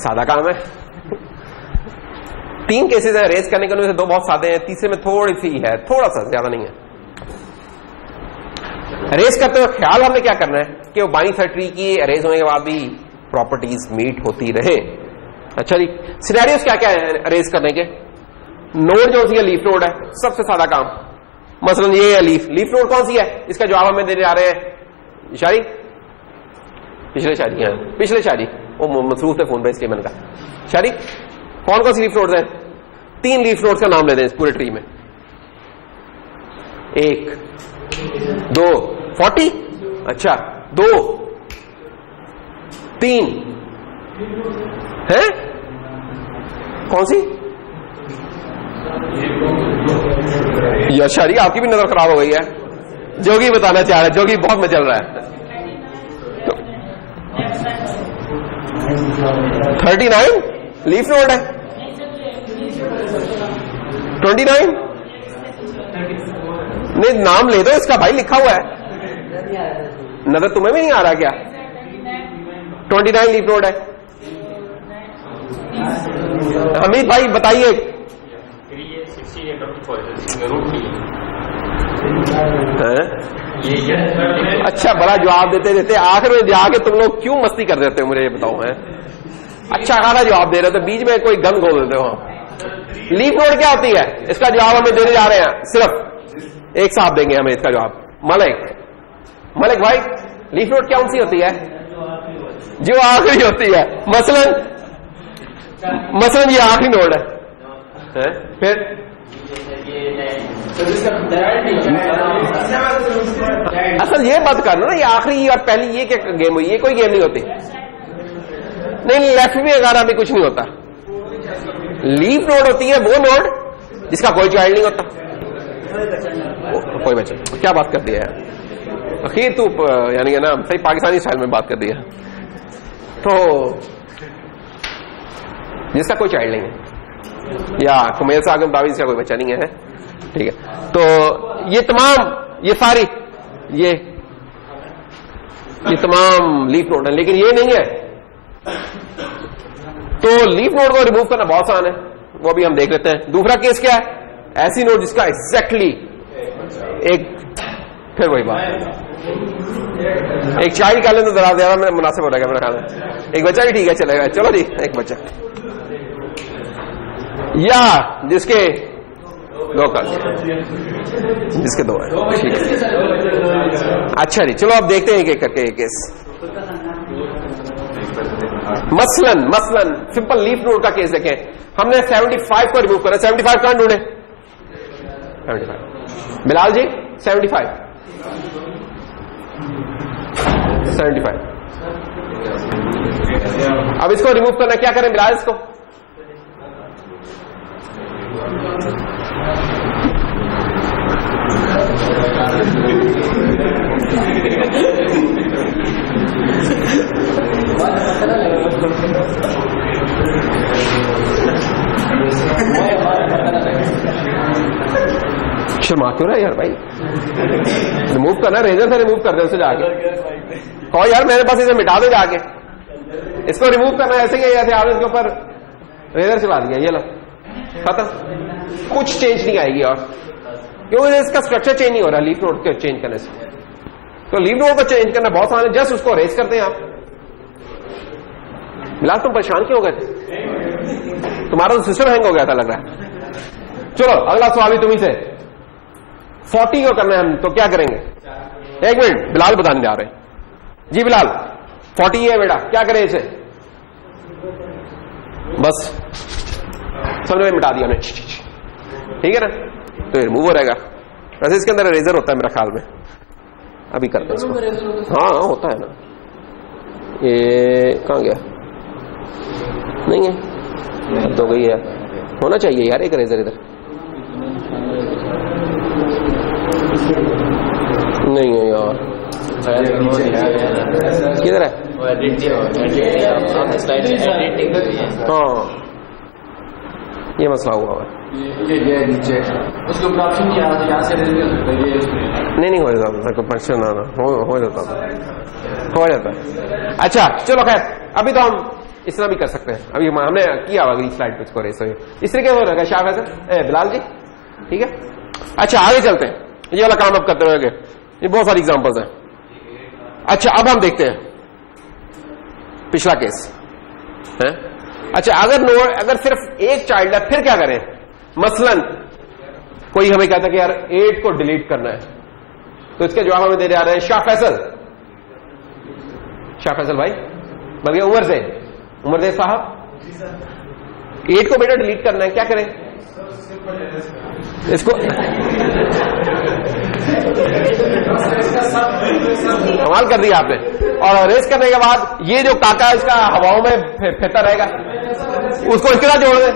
सादा काम है। 3 केसेस है रेस करने के, उनमें से 2 बहुत सादे हैं, तीसरे में थोड़ी सी है, थोड़ा सा, ज्यादा नहीं है। रेस करते हुए ख्याल हमने क्या करना है कि वो बाइनरी सर्च ट्री की रेस होने के बाद भी प्रॉपर्टीज मीट होती रहे। अच्छा जी, सिनेरियोस क्या क्या है रेस करने के? नोड जो सी है लीफ नोड है, सबसे सादा काम। मसलन ये है लीफ नोड कौन सी है? इसका जवाब हमें देने जा रहे हैं शारी, पिछले शादी वो मसरूफ थे फोन पे इसलिए मैंने कहा। शारी कौन कौन सी लीफ नोड्स हैं? 3 लीफ नोड्स का नाम ले दें इस पूरे ट्री में। 1 2 40, अच्छा 2 3 है, कौन सी? ये शरी आपकी भी नजर खराब हो गई है। जोगी बताना चाह रहा है, जोगी बहुत में चल रहा है। 39 लीफ नोड है, 29 नहीं, नाम ले दो इसका भाई, लिखा हुआ है, नजर तुम्हें भी नहीं आ रहा क्या? 29 लीफ नोड है। हमीद भाई बताइए। अच्छा, बड़ा जवाब देते देते आखिर में जाके तुम लोग क्यों मस्ती कर देते हो, मुझे ये बताओ। है अच्छा खासा जवाब दे रहे हो, तो बीच में कोई गन खोल देते हो। लीफ नोड क्या होती है, इसका जवाब हमें देने जा रहे हैं, सिर्फ एक साहब देंगे हमें इसका जवाब। मलिक भाई, लीफ नोड क्या सी होती है? जो आखिरी होती है। मसलन ये आखिरी नोड है, फिर असल ये बात करना ना, ये आखिरी और पहली ये क्या गेम हुई? ये कोई गेम नहीं होती। नहीं, लेफ्ट में अगर अभी कुछ नहीं होता। लीफ नोड होती है वो नोड जिसका कोई चाइल्ड नहीं होता, कोई बच्चा। क्या बात कर दिया है अखीर तू, यानी कि ना सही पाकिस्तानी स्टाइल में बात कर दिया। तो जिसका कोई चाइल्ड नहीं है, या कुमेल साहब के मुताबिक इसका कोई बच्चा नहीं है, ठीक है। तो ये तमाम, ये सारी, ये तमाम लीफ नोड है, लेकिन ये नहीं है। तो लीफ नोड को रिमूव करना बहुत आसान है, वो भी हम देख लेते हैं। दूसरा केस क्या है? ऐसी नोड जिसका एग्जैक्टली एक, फिर वही बात, एक चाइल्ड का लें तो ज्यादा मुनासिब हो रहेगा मेरे ख्याल में। एक बच्चा भी ठीक है, चलेगा। चलो जी, एक बच्चा, या जिसके 2 कर, जिसके 2 है, ठीक है। अच्छा जी, चलो अब देखते हैं एक एक करके एक केस। मसलन सिंपल लीफ नोड का केस देखें। हमने 75 को रिमूव करा। 75 कहां ढूंढे? 75 बिलाल जी, 75 अब इसको रिमूव करना, क्या करें बिलाल? इसको शर्मा क्यों रहा यार भाई? रिमूव करना, रेजर से रिमूव कर दे उसे जाके। कहो यार मेरे पास इसे मिटा दे जाके। इसको रिमूव करना ऐसे ही, जैसे आपने इसके ऊपर रेजर चला दिया, ये लो खत्म, कुछ चेंज नहीं आएगी। और क्योंकि इसका स्ट्रक्चर चेंज नहीं हो रहा लीफ नोड को चेंज करने से। तो लीफ नोड को चेंज करना बहुत आसान है, जस्ट उसको रेस करते हैं आप। बिलाल तुम परेशान क्यों हो गए थे? तुम्हारा तो सिस्टम हैंग हो गया था लग रहा है। चलो अगला सवाल भी तुम्ही से। 40 को करना है हम, तो क्या करेंगे? एक मिनट, बिलाल बताने जा रहे हैं जी। बिलाल 40 है बेटा, क्या करें इसे? बस समझ में मिटा दिया हमने, ठीक है ना? तो रिमूव हो रहेगा। वैसे इसके अंदर रेजर होता है मेरा ख्याल में, अभी करते हैं इसको। हाँ होता है ना। ये कहां गया? नहीं है, हद हो गई है। होना चाहिए यार एक रेजर इधर। नहीं है यार, किधर है? हाँ ये मसला हुआ है। उसके ऊपर ऑप्शन नहीं आ रहा, यहाँ से नहीं हो जाता, हो जाता है। अच्छा चलो खैर, अभी तो हम इस तरह भी कर सकते हैं। अभी हमने किया अगली स्लाइड पे इसको रेस इस तरीके हो रहेगा। शाह फैसल, बिलाल जी, ठीक है। अच्छा आगे चलते हैं, ये वाला काम अब करते रहेंगे। ये बहुत सारी एग्जांपल्स हैं। अच्छा अब हम देखते हैं पिछला केस है। अच्छा अगर सिर्फ एक चाइल्ड है फिर क्या करें? मसलन कोई हमें कहता है कि यार 8 को डिलीट करना है, तो इसके जवाब हमें दे जा रहे हैं शाह फैसल भाई, बन गया उमर जैद साहब। 8 को बेटा डिलीट करना है, क्या करें? इसको कमाल कर दिया आपने। और रेस करने के बाद ये जो काका इसका हवाओं में फिरता रहेगा, उसको इस तरह जोड़ दे।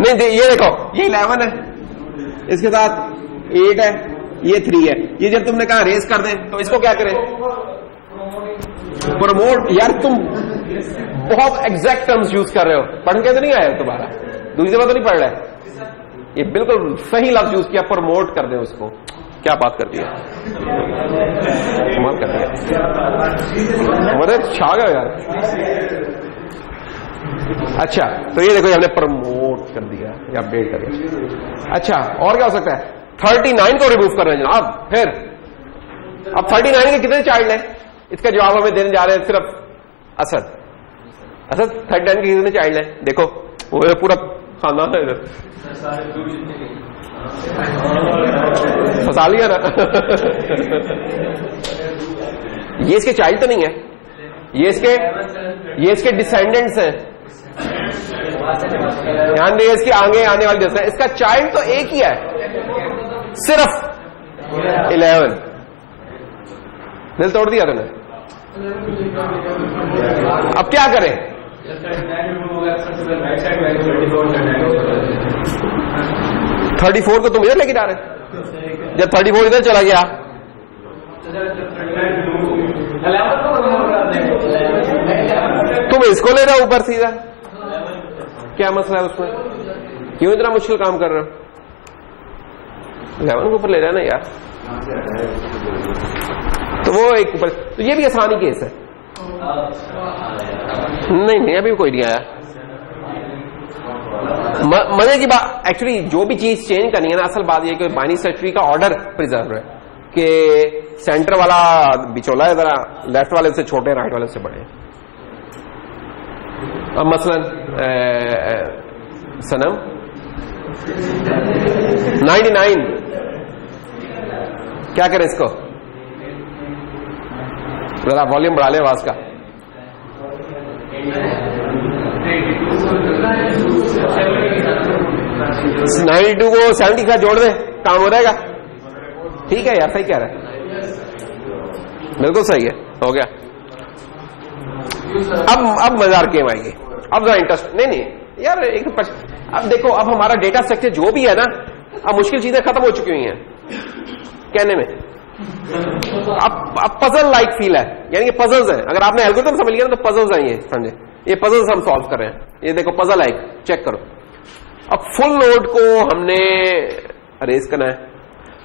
नहीं ये देखो, ये 11 है, इसके साथ 8 है, ये 3 है। ये जब तुमने कहा रेस कर दें तो इसको क्या करें? प्रमोट। यार तुम बहुत एग्जैक्ट टर्म्स यूज कर रहे हो, पढ़ के तो नहीं आया तुम्हारा, दूसरी जगह तो नहीं पढ़ रहा है। ये बिल्कुल सही लफ्ज यूज किया, प्रमोट कर दे उसको। क्या बात कर दी है, कमाल कर दिया, मदद छा गया यार। अच्छा तो ये देखो, हमने प्रमोट कर दिया या अपडेट कर दिया। अच्छा और क्या हो सकता है? 39 को रिमूव कर रहे हैं जनाब। फिर अब 39 के कितने चाइल्ड हैं? इसका जवाब हमें देने जा रहे हैं सिर्फ असद। असद 39 के कितने चाइल्ड हैं? देखो वो पूरा खानदान है इधर, फंसा लिया ना। ये इसके चाइल्ड तो नहीं है, ये इसके डिसेंडेंट्स हैं। ध्यान दिए, इसके आगे आने वाली जैसा इसका चाइल्ड तो एक ही है, सिर्फ 11। दिल तोड़ दिया तुमने। अब क्या करें? 34 को तुम इधर लेके जा रहे, जब 34 इधर चला गया तुम इसको ले रहे हो ऊपर सीधा। क्या मसला है उसमें? क्यों इतना मुश्किल काम कर रहे हो? 11 को ऊपर ले रहा है ना यार, तो वो एक ऊपर। तो ये भी आसानी केस है। नहीं अभी कोई नहीं आया। मजे की बात, एक्चुअली जो भी चीज चेंज करनी है ना, असल बात ये कि बाइनरी सर्च ट्री का ऑर्डर प्रिजर्व है कि सेंटर वाला बिचौला है जरा, लेफ्ट वाले से छोटे, राइट वाले से बड़े। अब मसलन सनम 99, क्या करें इसको? जरा वॉल्यूम बढ़ा ले आवाज का। 92 को 70 का जोड़ दे, काम हो जाएगा। ठीक है यार, सही कह रहा है, बिल्कुल सही है, हो गया। अब मजेदार गेम आएगी, अब जरा इंटरेस्ट। नहीं यार एक अब देखो, अब हमारा डेटा स्ट्रक्चर जो भी है ना, अब मुश्किल चीजें खत्म हो चुकी हुई हैं कहने में। अब पजल लाइक फील है, यानी कि पजल्स हैं। अगर आपने एल्गोरिथम समझ लिया ना तो पजल्स हैं, ये समझे, ये पजल्स हम सॉल्व कर रहे हैं। ये देखो पजल है, चेक करो। अब फुल नोड को हमने अरेज करना है।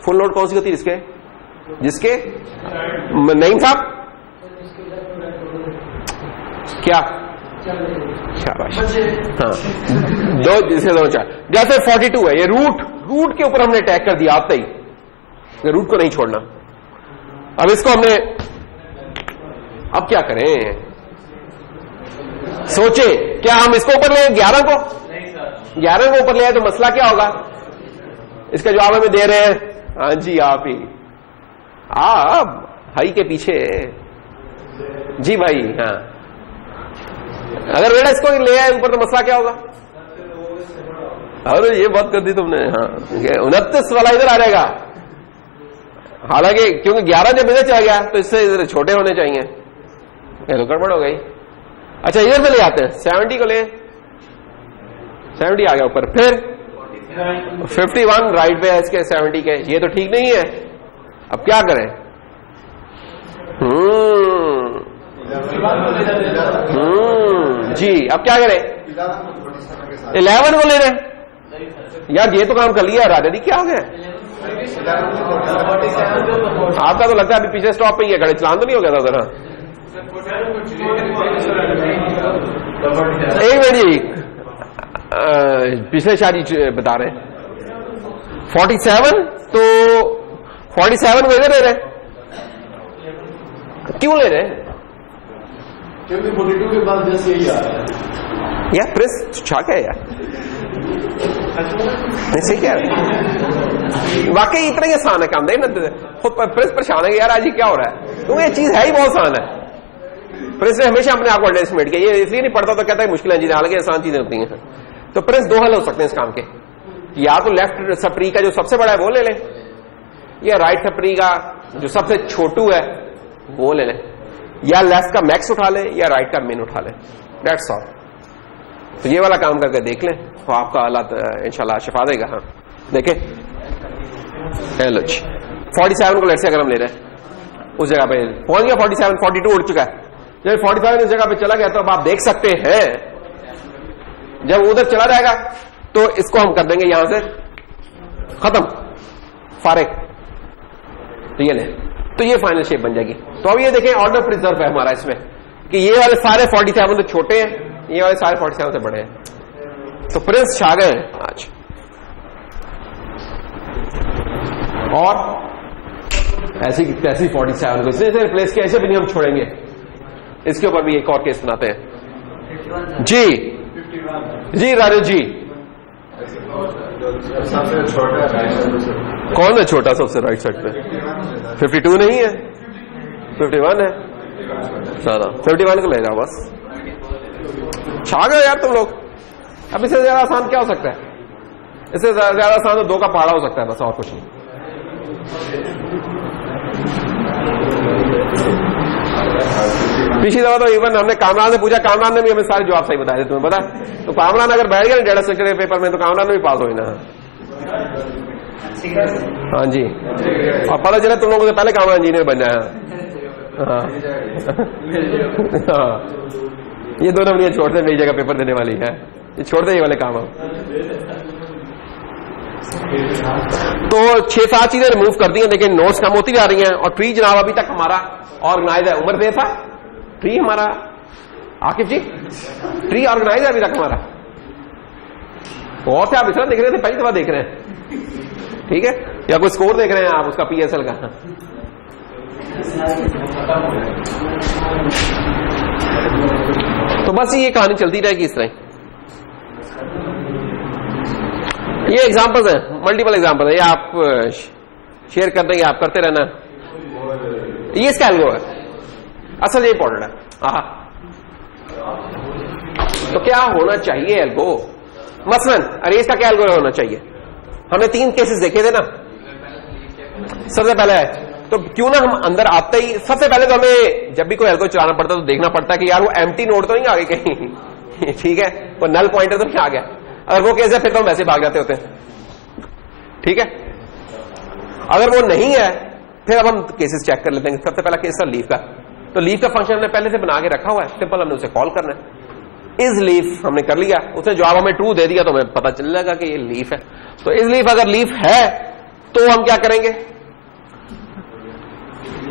फुल नोड कौन सी होती है? जिसके नहीं साहब, क्या शाबाश, हाँ, दो जिसे दो चार। जैसे 42 है, ये रूट के ऊपर हमने अटैक कर दिया आते ही, रूट को नहीं छोड़ना। अब इसको हमने, अब क्या करें? सोचे, क्या हम इसको ऊपर ले 11 को? 11 को ऊपर ले आए तो मसला क्या होगा? इसका जवाब हमें दे रहे हैं, हाँ जी आप ही, आप हाई के पीछे जी भाई। हाँ, अगर बेटा इसको ले आए ऊपर तो मसला क्या होगा? अरे ये बात कर दी तुमने। हाँ, 29 वाला इधर आ जाएगा, हालांकि क्योंकि 11 जब इधर चला गया तो इससे इधर छोटे होने चाहिए, ये तो गड़बड़ हो गई। अच्छा इधर से ले आते हैं, 70 को ले, 70 आ गया ऊपर, फिर 51 राइट पे है इसके 70 के, ये तो ठीक नहीं है। अब क्या करें? जी अब क्या करें? 11 को ले रहे यार, ये तो काम कर लिया राजा जी, क्या हो गया आपका? तो लगता है अभी पीछे स्टॉप पे ही है, गाड़ी चलान तो नहीं हो गया था उधर? एक मिनट जी, पिछले शादी बता रहे हैं 47, तो 47 को इधर ले रहे, क्यों ले रहे? क्योंकि 42 के बाद जैसे यही आ रहा है यार, प्रेस छाक है यार, ऐसे क्या है? वाकई इतना ही आसान है काम, नहीं ना खुद प्रेस परेशान है यार आज ये क्या हो रहा है, क्योंकि ये चीज है ही बहुत आसान है। प्रिंस ने हमेशा अपने आप को अंडर एस्टिमेट किया, ये इसलिए नहीं पढ़ता तो कहता है मुश्किल है चीजें, हालांकि आसान चीजें होती हैं। तो प्रिंस दो हल हो सकते हैं इस काम के, या तो लेफ्ट सब ट्री का जो सबसे बड़ा है वो ले लें, या राइट सब ट्री का जो सबसे छोटू है वो ले लें, या लेफ्ट का मैक्स उठा लें या राइट का मिन उठा लें, दैट्स ऑल। तो ये वाला काम करके देख लें तो आपका अल्लाह इंशाल्लाह शिफा देगा। हाँ देखें, हेलो जी 47 को लेट से अगर हम ले रहे हैं उस जगह पे पहुंच गया 47, 42 उड़ चुका है, जब 45 इस जगह पे चला गया तो अब आप देख सकते हैं जब उधर चला जाएगा तो इसको हम कर देंगे यहां से खत्म, फारिग, तो ये ले, तो ये फाइनल शेप बन जाएगी। तो अब ये देखें ऑर्डर प्रिजर्व है हमारा इसमें कि ये वाले सारे 47 तो छोटे हैं, ये वाले सारे 47 से बड़े हैं। तो प्रिंस छा गए आज। और ऐसी 47 को इससे रिप्लेस किया, ऐसे भी नहीं हम छोड़ेंगे। इसके ऊपर भी एक और केस बनाते हैं जी। जी राजेश जी, सबसे छोटा कौन है छोटा सबसे राइट साइड पे? 52 नहीं है, 51 है, सारा 51 को ले जाओ बस। छा गए यार तुम लोग। अब इससे ज्यादा आसान क्या हो सकता है? इससे ज्यादा आसान तो 2 का पहाड़ा हो सकता है बस, और कुछ नहीं। पिछली दफा तो इवन हमने कामरान से पूछा, कामरान ने भी हमें सारे जवाब सही बताए थे, तुम्हें पता? तो कामरान अगर बैठ गया ना डेटा स्ट्रक्चर के पेपर में तो कामरान में भी पास हो ना। हाँ जी, और पता चला तुम लोगों से पहले कामरान इंजीनियर बन जाए। हाँ हाँ, ये दोनों नहीं छोड़ते, मेरी जगह पेपर देने वाली है, ये छोड़ते ये वाले काम हम। तो 6-7 चीजें रिमूव कर दी हैं, लेकिन नोट्स कम होती जा रही हैं। और ट्री जनाब अभी तक हमारा ऑर्गेनाइज है। उमर देर था ट्री हमारा, आकिफ जी ट्री ऑर्गेनाइज है अभी तक हमारा। बहुत से आप इस तरह देख रहे थे, पहली दफा देख रहे हैं, ठीक है? या कोई स्कोर देख रहे हैं आप उसका PSL का? तो बस ये कहानी चलती रहेगी इस तरह। ये एग्जांपल्स हैं, मल्टीपल एग्जांपल है, ये आप शेयर कर देंगे, आप करते रहना। ये इसका एल्गो है, असल ये इंपॉर्टेंट है। तो क्या होना चाहिए एल्गो? मसलन अरे इसका क्या एल्गो होना चाहिए? हमने 3 केसेस देखे थे ना। सबसे पहले तो क्यों ना हम अंदर आते ही, सबसे पहले तो हमें जब भी कोई एल्गो चलाना पड़ता है तो देखना पड़ता है कि यार वो एम्प्टी नोड तो नहीं आ गई कहीं, ठीक है? वो नल पॉइंटर तो नहीं आ गया। अगर वो केस है फिर तो हम वैसे भाग जाते होते हैं, ठीक है? अगर वो नहीं है फिर अब हम केसेस चेक कर लेते हैं। सबसे पहला केस था लीफ का। तो लीफ का फंक्शन हमने पहले से बना के रखा हुआ है, सिंपल हमने उसे कॉल करना है। इज लीफ हमने कर लिया, उसने जवाब हमें ट्रू दे दिया तो हमें पता चल जाएगा कि ये लीफ है। तो इज लीफ अगर लीफ है तो हम क्या करेंगे?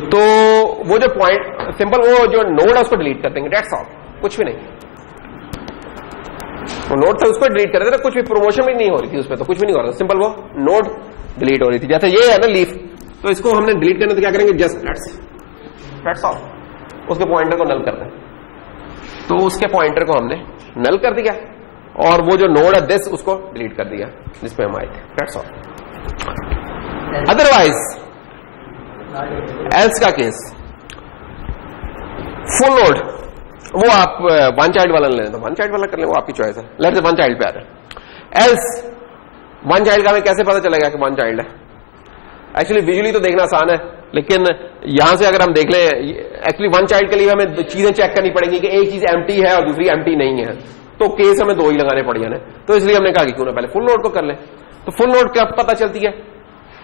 तो वो जो पॉइंट सिंपल वो जो नोड है उसको डिलीट कर देंगे, दैट्स ऑल, कुछ भी नहीं। वो नोड था उसको डिलीट कर देते, कुछ भी प्रमोशन भी नहीं हो रही थी उसमें, तो कुछ भी नहीं हो रहा था, सिंपल वो नोड डिलीट हो रही थी। जैसे ये है ना लीफ, तो इसको हमने डिलीट करना तो क्या करेंगे? जस्ट दैट्स ऑल, उसके पॉइंटर को नल कर दें। तो उसके पॉइंटर को हमने नल कर दिया और वो जो नोड है दिस उसको डिलीट कर दिया जिसपे हम आए थे, दैट्स ऑल। अदरवाइज एल्स का केस फुल नोड, वो आप 1 चाइल्ड वाला ले लें तो 1 चाइल्ड वाला कर लें, वो आपकी चॉइस है। लेट्स से 1 चाइल्ड पे आ रहे हैं। एल्स 1 चाइल्ड का हमें कैसे पता चलेगा कि 1 चाइल्ड है? एक्चुअली विजुअली तो देखना आसान है, लेकिन यहां से अगर हम देख लें, एक्चुअली 1 चाइल्ड के लिए हमें चीजें चेक करनी पड़ेंगी कि एक चीज एम्प्टी है और दूसरी एम्प्टी नहीं है, तो केस हमें 2 ही लगाने पड़ जाने। तो इसलिए हमने कहा कि क्यों ना पहले फुल नोड को कर ले। तो फुल नोड कब पता चलती है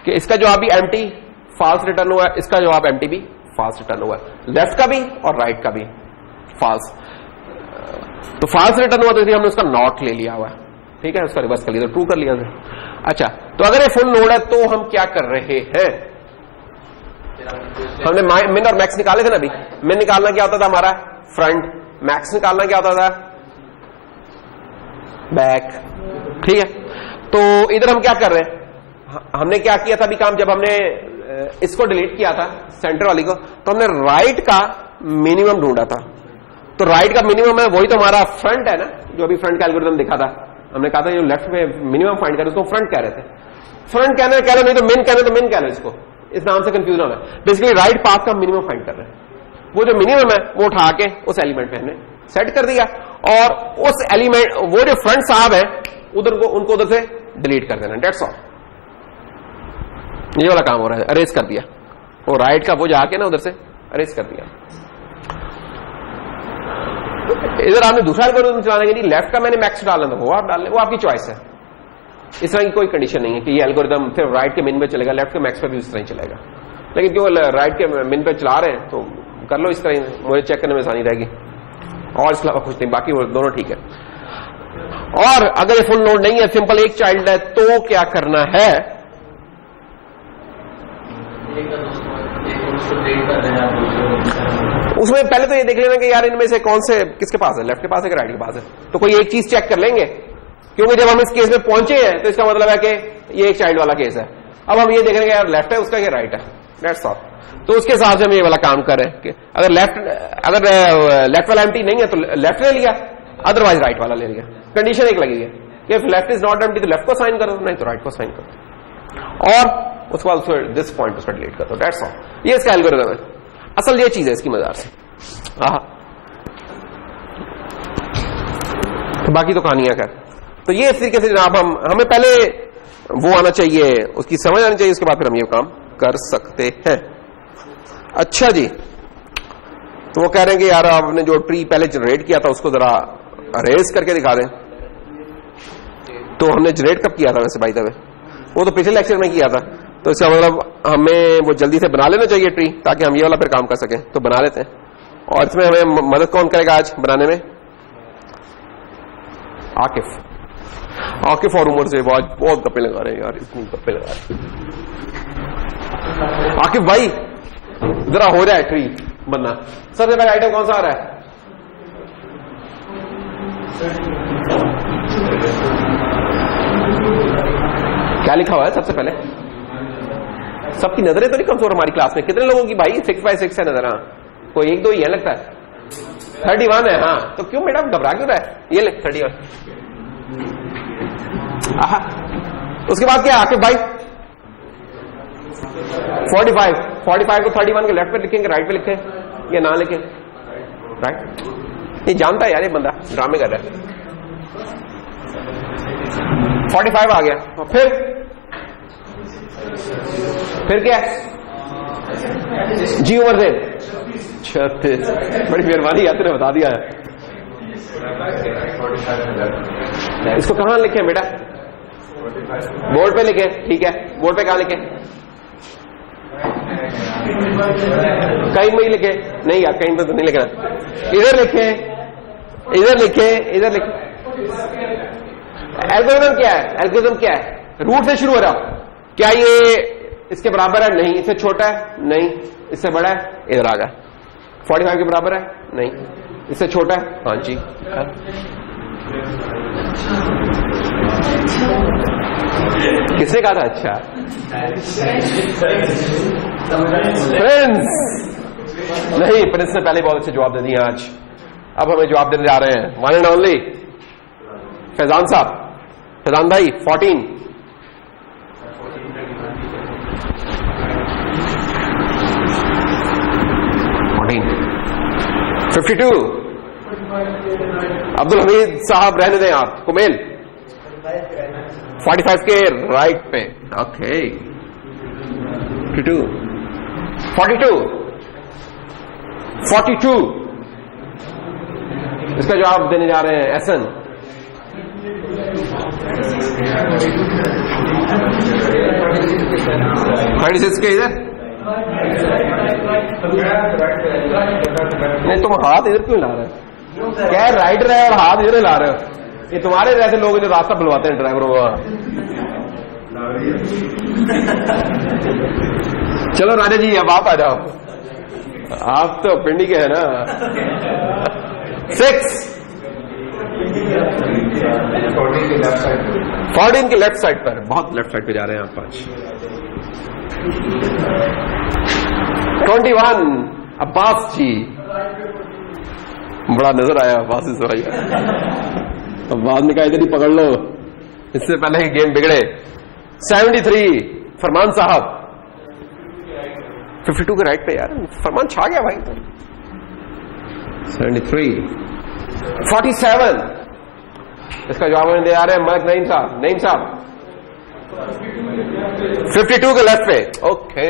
कि इसका जवाब भी एम्प्टी फॉल्स रिटर्न हुआ है, इसका जवाब एम्प्टी भी फॉल्स रिटर्न हुआ है, लेफ्ट का भी और राइट का भी फॉल्स। तो फॉल्स रिटर्न हुआ तो इसलिए हमने उसका नॉट ले लिया हुआ है, ठीक है? उसका रिवर्स कर लिया तो ट्रू कर लिया। अच्छा, तो अगर ये फुल नोड है तो हम क्या कर रहे हैं? हमने मिन और मैक्स निकाले थे ना अभी। मिन निकालना क्या होता था हमारा? फ्रंट। मैक्स निकालना क्या होता था? बैक, ठीक है? तो इधर हम क्या कर रहे हैं? हमने क्या किया था अभी काम, जब हमने इसको डिलीट किया था सेंटर वाली को, तो हमने राइट का मिनिमम ढूंढा था। तो राइट का मिनिमम है वही तो हमारा फ्रंट है ना, जो अभी फ्रंट का एल्गोरिथम दिखा था। हमने कहा था जो लेफ्ट में मिनिमम फाइंड कर उसको फ्रंट कह रहे थे। फ्रंट कहना कह लो, नहीं तो मिन कहना तो मिन कह लो, इसको इस नाम से कंफ्यूज होना है। बेसिकली राइट पाथ का मिनिमम फाइंड कर रहे हैं। वो जो मिनिमम है वो उठा के उस एलिमेंट में हमने सेट कर दिया, और उस एलिमेंट वो जो फ्रंट साहब है उधर को उनको उधर से डिलीट कर देना, डेट्स ऑल। ये वाला काम हो रहा है, अरेज कर दिया, वो राइट का वो जाके ना उधर से अरेज कर दिया। इधर आपने दूसरा एल्गोरिथम चलाने के लिए लेफ्ट का मैंने मैक्स डालना था, वो आप डाल लें, वो आपकी चॉइस है। इस तरह की कोई कंडीशन नहीं है कि ये एल्गोरिथम सिर्फ राइट के मिन पे चलेगा, लेफ्ट के मैक्स पे भी इस तरह ही चलेगा। लेकिन क्यों राइट के मिन पे चला रहे हैं तो कर लो इस तरह, मुझे चेक करने में आसानी रहेगी, और इसके अलावा कुछ नहीं, बाकी वो दोनों ठीक है। और अगर ये फुल नोड नहीं है, सिंपल एक चाइल्ड है, तो क्या करना है? उसमें पहले तो ये देख लेना कि यार इनमें से कौन से किसके पास है, लेफ्ट के पास है कि राइट के पास है। तो कोई एक चीज चेक कर लेंगे, क्योंकि जब हम इस केस में पहुंचे हैं तो इसका मतलब है कि ये एक चाइल्ड वाला केस है। अब हम ये देख रहे हैं यार लेफ्ट है उसका या राइट है, दैट्स ऑल। तो उसके हिसाब से हम ये वाला काम कर रहे हैं कि अगर लेफ्ट वाला एम्प्टी नहीं है तो लेफ्ट ले लिया, अदरवाइज राइट वाला ले लिया। कंडीशन एक लगी है कि if left is not empty तो लेफ्ट को साइन करो, नहीं तो राइट को साइन करो, और उसके बाद उसको दिस पॉइंट उसका डिलीट कर दो, दैट्स ऑल। ये इसका एल्गोरिथम है, असल ये चीज है इसकी मजार से। तो बाकी तो कहानियां कर। तो ये इस तरीके से जनाब हमें पहले वो आना चाहिए, उसकी समझ आनी चाहिए, उसके बाद फिर हम ये काम कर सकते हैं। अच्छा जी, तो वो कह रहे हैं कि यार आपने जो ट्री पहले जनरेट किया था उसको जरा अरेज करके दिखा दें। तो हमने जनरेट कब किया था वैसे बाय द वे? वो तो पिछले लेक्चर में किया था। तो इसका मतलब हमें वो जल्दी से बना लेना चाहिए ट्री, ताकि हम ये वाला फिर काम कर सकें। तो बना लेते हैं, और इसमें हमें मदद कौन करेगा आज बनाने में? आकिफ और उमर से आज बहुत गप्पे लगा रहे हैं यार, इतनी गप्पे लगा रहे हैं। आकिफ भाई जरा हो जाए ट्री बनना। सबसे पहले आइटम कौन सा आ रहा है? क्या लिखा हुआ है सबसे पहले? सबकी नजरें तो नहीं कमजोर हमारी क्लास में? कितने लोगों की भाई 6x6 है नजर? कोई एक दो ही है लगता है। 31 है। हाँ, तो क्यों मैडम घबरा क्यों रहा है? ये ले 31। उसके बाद क्या आके भाई 45 को 31 के लेफ्ट पे लिखेंगे, राइट पे लिखें या ना लिखें? राइट। ये जानता है यार, ये बंदा ड्रामे कर रहा है। 45 आ गया, और फिर क्या है? जी उमर से 36। बड़ी मेहरबानी यार, तूने बता दिया है। इसको कहां लिखे बेटा? बोर्ड पे लिखे, ठीक है। बोर्ड पे कहां लिखे? कहीं में ही लिखे? नहीं यार, कहीं पे तो नहीं लिखना। इधर लिखे, इधर लिखे, इधर लिखे। एल्गोरिथम क्या है? एल्गोरिथम क्या है? रूट से शुरू हो रहा। क्या ये इसके बराबर है? नहीं। इससे छोटा है? नहीं। इससे बड़ा है? इधर आ गया। 45 के बराबर है? नहीं। इससे छोटा है? हाँ जी। किसने कहा था? अच्छा, प्रिंस। नहीं, प्रिंस ने पहले बहुत अच्छे जवाब दे दिए आज। अब हमें जवाब देने जा रहे हैं वन एंड ओनली फैजान साहब। फैजान भाई 14। 52। अब्दुल हमीद साहब रहने दें आप। कुमेल 45 के राइट पे। ओके 42 इसका जवाब देने जा रहे हैं एहसन। 36 के इधर नहीं, तुम हाथ इधर क्यों ला रहे हो? क्या राइडर है और हाथ इधर ला रहे हो? ये तुम्हारे जैसे लोग जो रास्ता बुलवाते हैं ड्राइवरों को। चलो राजा जी अब आप आ जाओ, आप तो पिंडी के है ना। 6 14 के लेफ्ट साइड पर, बहुत लेफ्ट साइड पे जा रहे हैं आप। 21 अब्बास जी, बड़ा नजर आया अब्बास इस भाई। अब बाद में कहा इधर ही पकड़ लो, इससे पहले गेम बिगड़े। 73 फरमान साहब। 52 के राइट पे यार फरमान छा गया भाई। 73, 47. इसका जवाब हमें दे आ रहे हैं मलिक नईम साहब। नईम साहब 52 के लेफ्ट पे। ओके,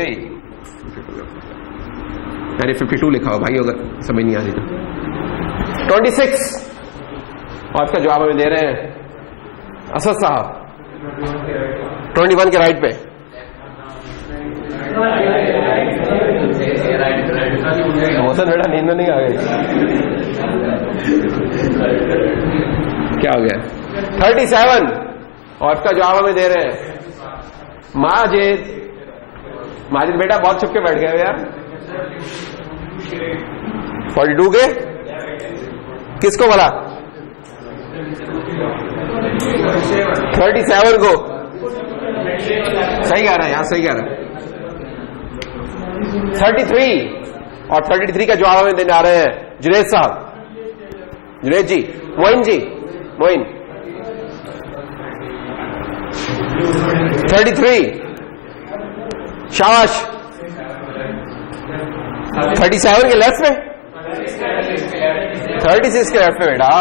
मैंने 52 लिखा हो भाई, अगर समझ नहीं आ रही तो। 26 और इसका जवाब हमें दे रहे हैं असद साहब 21 के राइट पे। मौसम बेटा नींद नहीं आ गई, क्या हो गया? 37 और इसका जवाब हमें दे रहे हैं माजिद। माजिद बेटा बहुत छुप के बैठ गए हो यार। 42 के किसको बोला? 37 को। सही कह रहा है यार, सही कह रहा है। 33 और 33 का जवाब हमें देने आ रहे हैं जुनैद साहब। जुनैद जी, मोइन जी, मोइन। 33 शाबाश। 37 के लेफ्ट में, 36 के लेफ्ट में बेटा।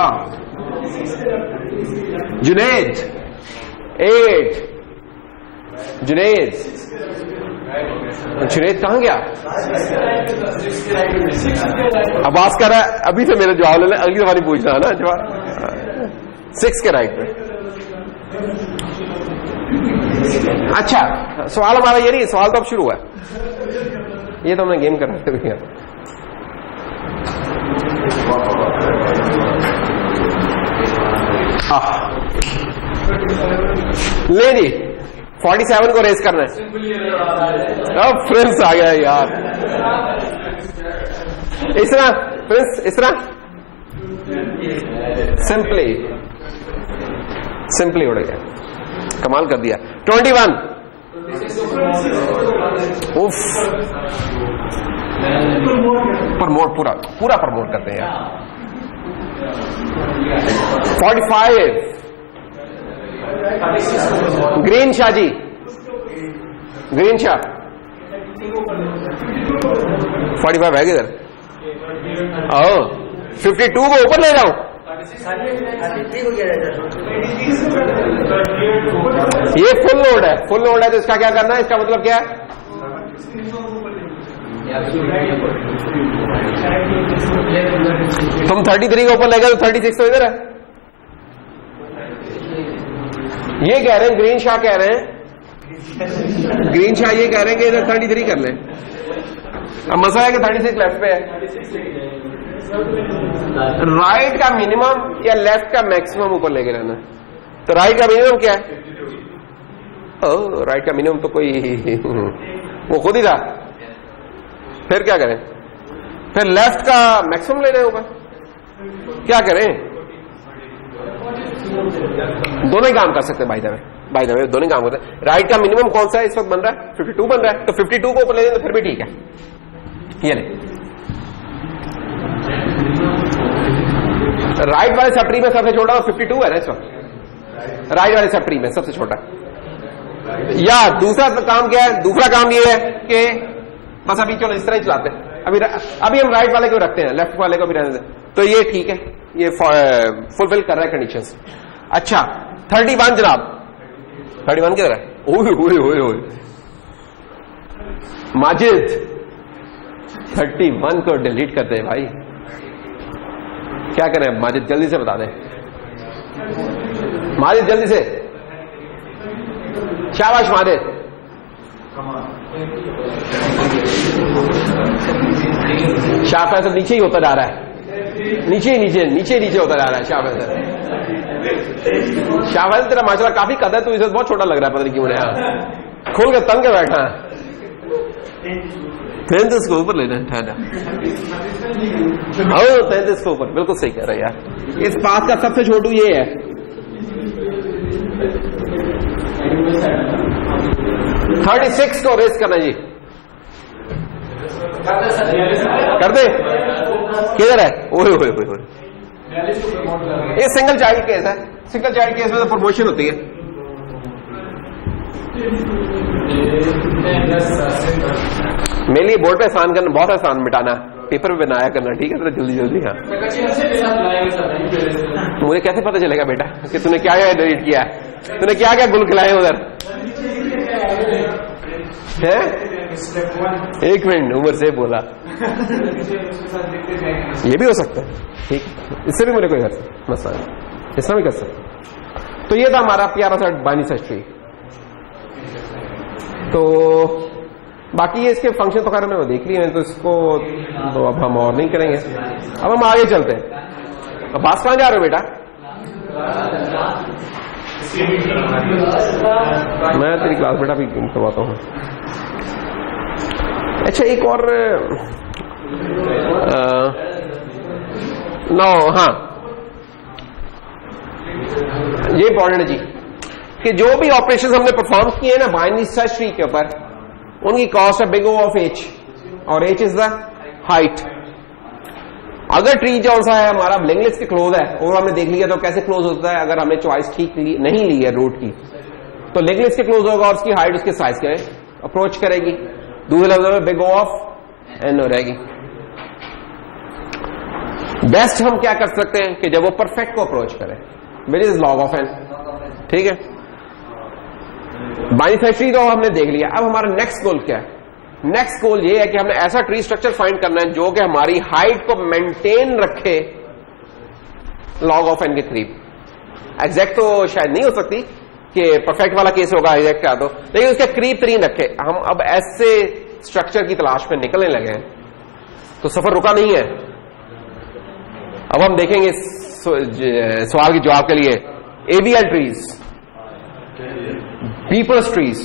जुनैद 8। जुनैद कहां गया? अब्बास कह रहा है अभी से मेरा जवाब ले ले, अगली बार पूछना है ना जवाब। 6 के राइट पे। अच्छा, सवाल हमारा ये नहीं, सवाल तो अब शुरू हुआ है। ये तो हमने गेम कर रहे थे भैया। ले जी 47 को रेस करना है। अब प्रिंस आ गया यार। इसरा प्रिंस, इसरा सिंपली उड़ गया, कमाल कर दिया। 21 उफ, प्रमोट पूरा प्रमोट करते हैं यार। 45 ग्रीन शाह जी, ग्रीन शाह। 45 है किधर? 52 को ऊपर ले जाऊं? ये फुल लोड है, फुल लोड है तो इसका क्या करना है? इसका मतलब क्या है? तुम 33 को ऊपर ले गए तो 36 तो इधर है। ये कह रहे हैं, ग्रीन शाह कह रहे हैं, ग्रीन शाह ये कह रहे हैं कि इधर 33 कर लें। अब मसला है कि 36 लेफ्ट पे है। राइट का मिनिमम या लेफ्ट का मैक्सिमम ऊपर लेके रहना है। तो राइट का मिनिमम क्या है? राइट का मिनिमम तो कोई वो खुद ही था। फिर क्या करें? फिर लेफ्ट का मैक्सिमम लेना होगा। क्या करें? दोनों ही काम कर सकते हैं बाय द वे, दोनों ही काम करते हैं। राइट का मिनिमम कौन सा है इस वक्त बन रहा है? 52 बन रहा है। तो 52 को ऊपर ले दें तो फिर भी ठीक है। ये ले, राइट वाले सब ट्री में सबसे छोटा 52 है ना इस वक्त। राइट वाले सब ट्री में सबसे छोटा। या दूसरा काम क्या है? दूसरा काम ये है कि बस अभी चलो इस तरह ही चलाते हैं। अभी हम राइट वाले को रखते हैं, लेफ्ट वाले को भी रहने दें। तो ये ठीक है, ये फुलफिल कर रहा है कंडीशंस। अच्छा 31 जनाब, 31 किधर है? ओए माजिद 31 को डिलीट करते हैं भाई। क्या करें माजिद? जल्दी से बता दें माजिद, जल्दी से। शाबाश माजिद। शाह फैसल नीचे ही होता जा रहा है, नीचे होता जा रहा है। शाह फैसल तेरा माशाल्लाह काफी कद है, तो इसे बहुत छोटा लग रहा है, पता नहीं क्यों। यहाँ खोल के तंग के बैठा है। तो इसको ऊपर लेना है, 33 को ऊपर। बिल्कुल सही कह रहा है यार। इस पास का सबसे छोटू ये है। 36 को रेस करना जी। कर दे, किधर है? ओए ये सिंगल चाइल्ड केस है। सिंगल चाइल्ड केस में तो प्रमोशन होती है। मेरे लिए बोर्ड पे आसान करना बहुत आसान, मिटाना पेपर पे बनाया करना, ठीक है? तो जल्दी जल्दी। हाँ, मुझे कैसे पता चलेगा बेटा कि तूने क्या क्या डिलीट किया है, तूने क्या क्या गुल खिलाए उधर है? एक मिनट, उमर से बोला ये भी हो सकता है, ठीक, इससे भी मेरे कोई मसला नहीं, इसमें भी कर सकते। तो ये था हमारा प्यारा सा बाइनरी सर्च ट्री। तो बाकी ये इसके फंक्शन तो खैर मैंने देख लिए हैं, तो इसको तो अब हम और नहीं करेंगे। अब हम आगे चलते हैं। अब बास कहां जा रहे हो बेटा? मैं तेरी क्लास बेटा भी करवाता हूँ। अच्छा, एक और हाँ, ये इंपॉर्टेंट है जी कि जो भी ऑपरेशंस हमने परफॉर्म किए हैं ना बाइनरी सर्च ट्री के ऊपर, उनकी कॉस्ट है बिग O ऑफ H, और H इज द हाइट। अगर ट्री जो सा है हमारा लिंक लिस्ट के क्लोज है, और हमने देख लिया तो कैसे क्लोज होता है, अगर हमने चॉइस ठीक नहीं ली है रूट की, तो लिंक लिस्ट के क्लोज होगा और उसकी हाइट उसके साइज के अप्रोच करेगी। दूसरे लफ्ज़ों में बिग O ऑफ N हो रहेगी। बेस्ट हम क्या कर सकते हैं कि जब वो परफेक्ट को अप्रोच करे, which is log of N, ठीक है? बाइनरी सर्च ट्री तो हमने देख लिया। अब हमारा नेक्स्ट गोल क्या है? नेक्स्ट गोल ये है कि हमने ऐसा ट्री स्ट्रक्चर फाइंड करना है जो कि हमारी हाइट को मेंटेन रखे लॉग ऑफ N के करीब। एग्जैक्ट तो शायद नहीं हो सकती कि परफेक्ट वाला केस होगा एग्जैक्ट का, तो लेकिन उसके करीब तरीन रखे। हम अब ऐसे स्ट्रक्चर की तलाश में निकलने लगे हैं, तो सफर रुका नहीं है। अब हम देखेंगे सवाल के जवाब के लिए AVL trees, peoples trees,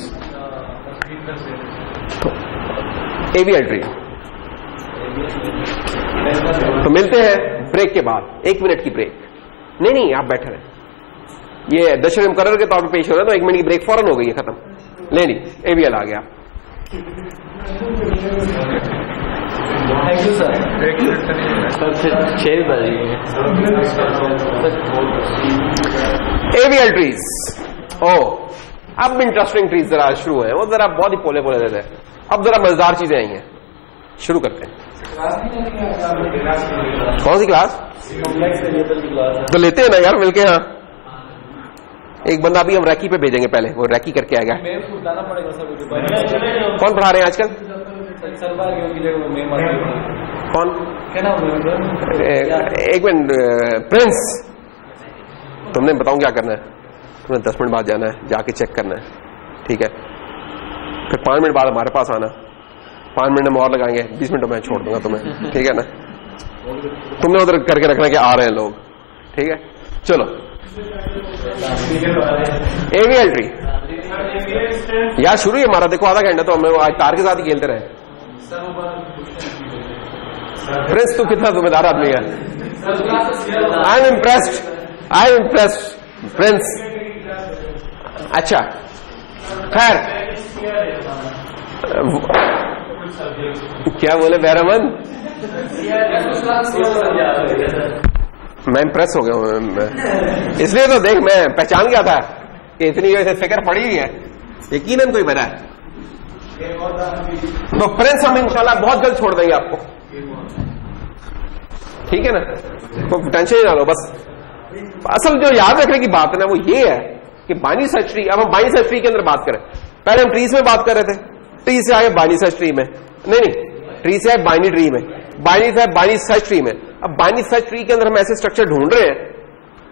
AVL tree. तो मिलते हैं ब्रेक के बाद, 1 मिनट की ब्रेक। नहीं आप बैठे रहे, ये दशर मुकर्रर के तौर पर पेश हो रहा है, तो 1 मिनट की ब्रेक फौरन हो गई है, खत्म। नहीं AVL आ गया। Thank you sir. 6 बजे AVL ट्रीज। अब इंटरेस्टिंग ट्रीज जरा शुरू है, वो जरा बहुत ही पोले देते हैं। अब जरा मजेदार चीजें आई हैं, शुरू करते हैं। कौन सी क्लास? तो लेते हैं ना यार मिलके। हाँ, एक बंदा अभी हम रैकी पे भेजेंगे, पहले वो रैकी करके आएगा। कौन पढ़ा रहे हैं आजकल? कौन? एक मिनट, प्रिंस, तुमने बताऊं क्या करना है? तुम्हें 10 मिनट बाद जाना है, जाके चेक करना है, ठीक है? फिर 5 मिनट बाद हमारे पास आना, 5 मिनट में और लगाएंगे, 20 मिनट में छोड़ दूंगा तुम्हें, ठीक है ना? तुमने उधर करके रखना कि आ रहे हैं लोग, ठीक है? चलो, AVL ट्री यार शुरू ही हमारा, देखो आधा घंटा तो हमें आज तार के साथ ही खेलते रहे। प्रिंस, तू कितना जिम्मेदार आदमी है। I am impressed Prince. अच्छा, खैर, क्या बोले बैरमन? मैं इम्प्रेस हो गया हूं, इसलिए तो देख मैं पहचान गया था कि इतनी वैसे फिक्र पड़ी हुई है, यकीनन कोई बना है। तो प्रिंस हम इंशाल्लाह बहुत जल्द छोड़ देंगे आपको, ठीक है ना? तो टेंशन ही ना लो। बस असल जो याद रखने की बात है ना वो ये है कि बाइनरी सर्च ट्री, अब हम बाइनरी सर्च ट्री के अंदर बात करें। पहले हम ट्रीज में बात कर रहे थे, ट्री से आए बाइनरी सर्च ट्री में, नहीं ट्री से आए बाइनरी ट्री में, बाइनरी से आए बाइनरी सर्च ट्री में। अब बाइनरी सर्च ट्री के अंदर हम ऐसे स्ट्रक्चर ढूंढ रहे हैं,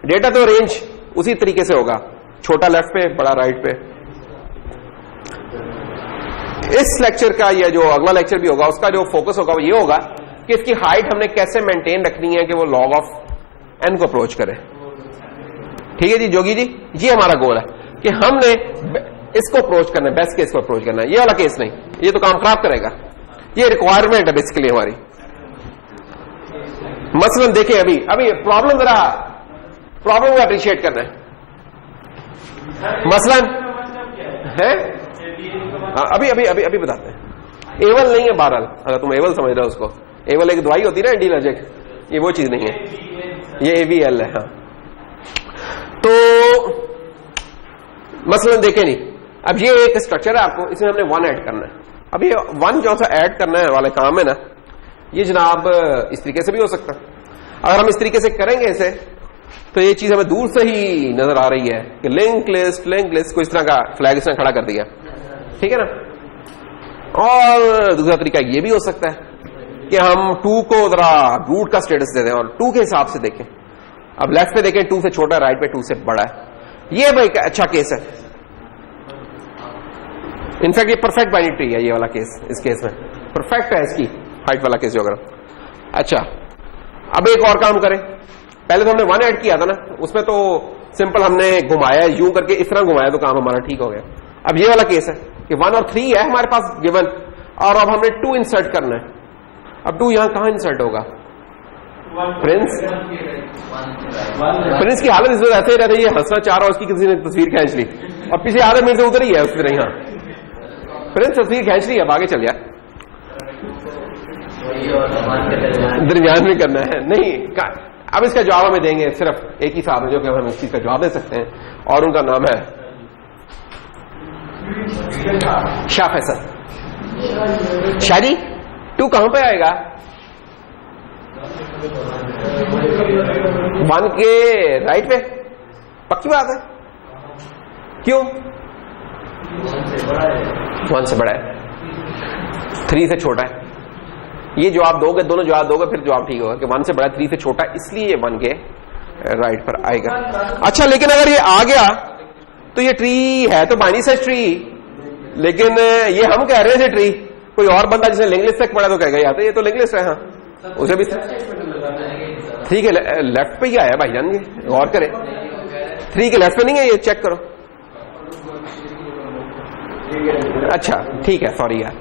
डेटा तो रेंज उसी तरीके से होगा, छोटा लेफ्ट पे बड़ा राइट पे। इस लेक्चर का या जो अगला लेक्चर भी होगा उसका जो फोकस होगा वो ये होगा कि इसकी हाइट हमने कैसे मेंटेन रखनी है कि वो लॉग ऑफ N को अप्रोच करे। ठीक है जी जोगी जी, ये हमारा गोल है कि हमने इसको अप्रोच करना है, बेस्ट केस को अप्रोच करना है, ये वाला केस नहीं, ये तो काम खराब करेगा। ये रिक्वायरमेंट है बेसिकली हमारी। मसलन देखें, अभी प्रॉब्लम जरा प्रॉब्लम को अप्रिशिएट करना है। मसलन है अभी बताते हैं। एवल नहीं है बहरहाल, अगर तुम एवल समझ रहे हो उसको, एवल एक दवाई होती है ना एंटी एलर्जिक, ये वो चीज नहीं है, ये AVL है। हाँ, तो मसलन देखें नहीं, अब ये एक स्ट्रक्चर है, आपको इसमें हमने 1 ऐड करना है। अब ये 1 जो सा ऐड करना है वाले काम है ना, ये जनाब इस तरीके से भी हो सकता है। अगर हम इस तरीके से करेंगे इसे तो ये चीज हमें दूर से ही नजर आ रही है कि लिंक लिस्ट को इस तरह का फ्लैग इसने खड़ा कर दिया, ठीक है ना। और दूसरा तरीका ये भी हो सकता है कि हम 2 को जरा रूट का स्टेटस दे दें और 2 के हिसाब से देखें। अब लेफ्ट पे देखें 2 से छोटा है, राइट पे 2 से बड़ा है। ये भाई अच्छा केस है, इनफैक्ट ये परफेक्ट बाइनरी ट्री है ये वाला केस। इस केस में परफेक्ट है इसकी हाइट वाला केस जो अगर। अच्छा अब एक और काम करें, पहले तो हमने 1 ऐड किया था ना, उसमें तो सिंपल हमने घुमाया यूं करके, इस तरह घुमाया तो काम हमारा ठीक हो गया। अब ये वाला केस है कि 1 और 3 है हमारे पास गिवन, और अब हमने 2 इंसर्ट करना है। अब 2 यहां कहां इंसर्ट होगा? प्रिंस की हालत इस वजह ऐसे ही रहती है, हंसना चाह रहा, उसकी किसी ने तस्वीर खींच ली और पीछे आधे मिनट से उधर ही है उस तरह। यहां प्रिंस तस्वीर खींच ली, अब आगे चल गया, दरमियान में करना है नहीं। अब इसका जवाब हमें देंगे सिर्फ एक ही साहब है जो कि हम इस चीज का जवाब दे सकते हैं, और उनका नाम है शाह फैसल। शादी 2 कहां पे आएगा? 1 के राइट पे, पक्की बात है। क्यों? 1 से बड़ा है, 3 से छोटा है। ये जवाब दोगे, दोनों जवाब दोगे, फिर जवाब ठीक होगा कि 1 से बड़ा 3 से छोटा, इसलिए ये 1 के राइट पर आएगा। अच्छा लेकिन अगर ये आ गया तो ये ट्री है तो बाइनरी सर्च ट्री, लेकिन ये हम कह रहे थे ट्री, कोई और बंदा जिसने लिंक लिस्ट तक पढ़ा तो कहेगा यार ये तो लिंक लिस्ट है। हाँ उसे भी ठीक है, लेफ्ट पे ही आया भाईजान, ये गौर करें 3 के लेफ्ट पे नहीं है, ये चेक करो। अच्छा ठीक है, सॉरी यार,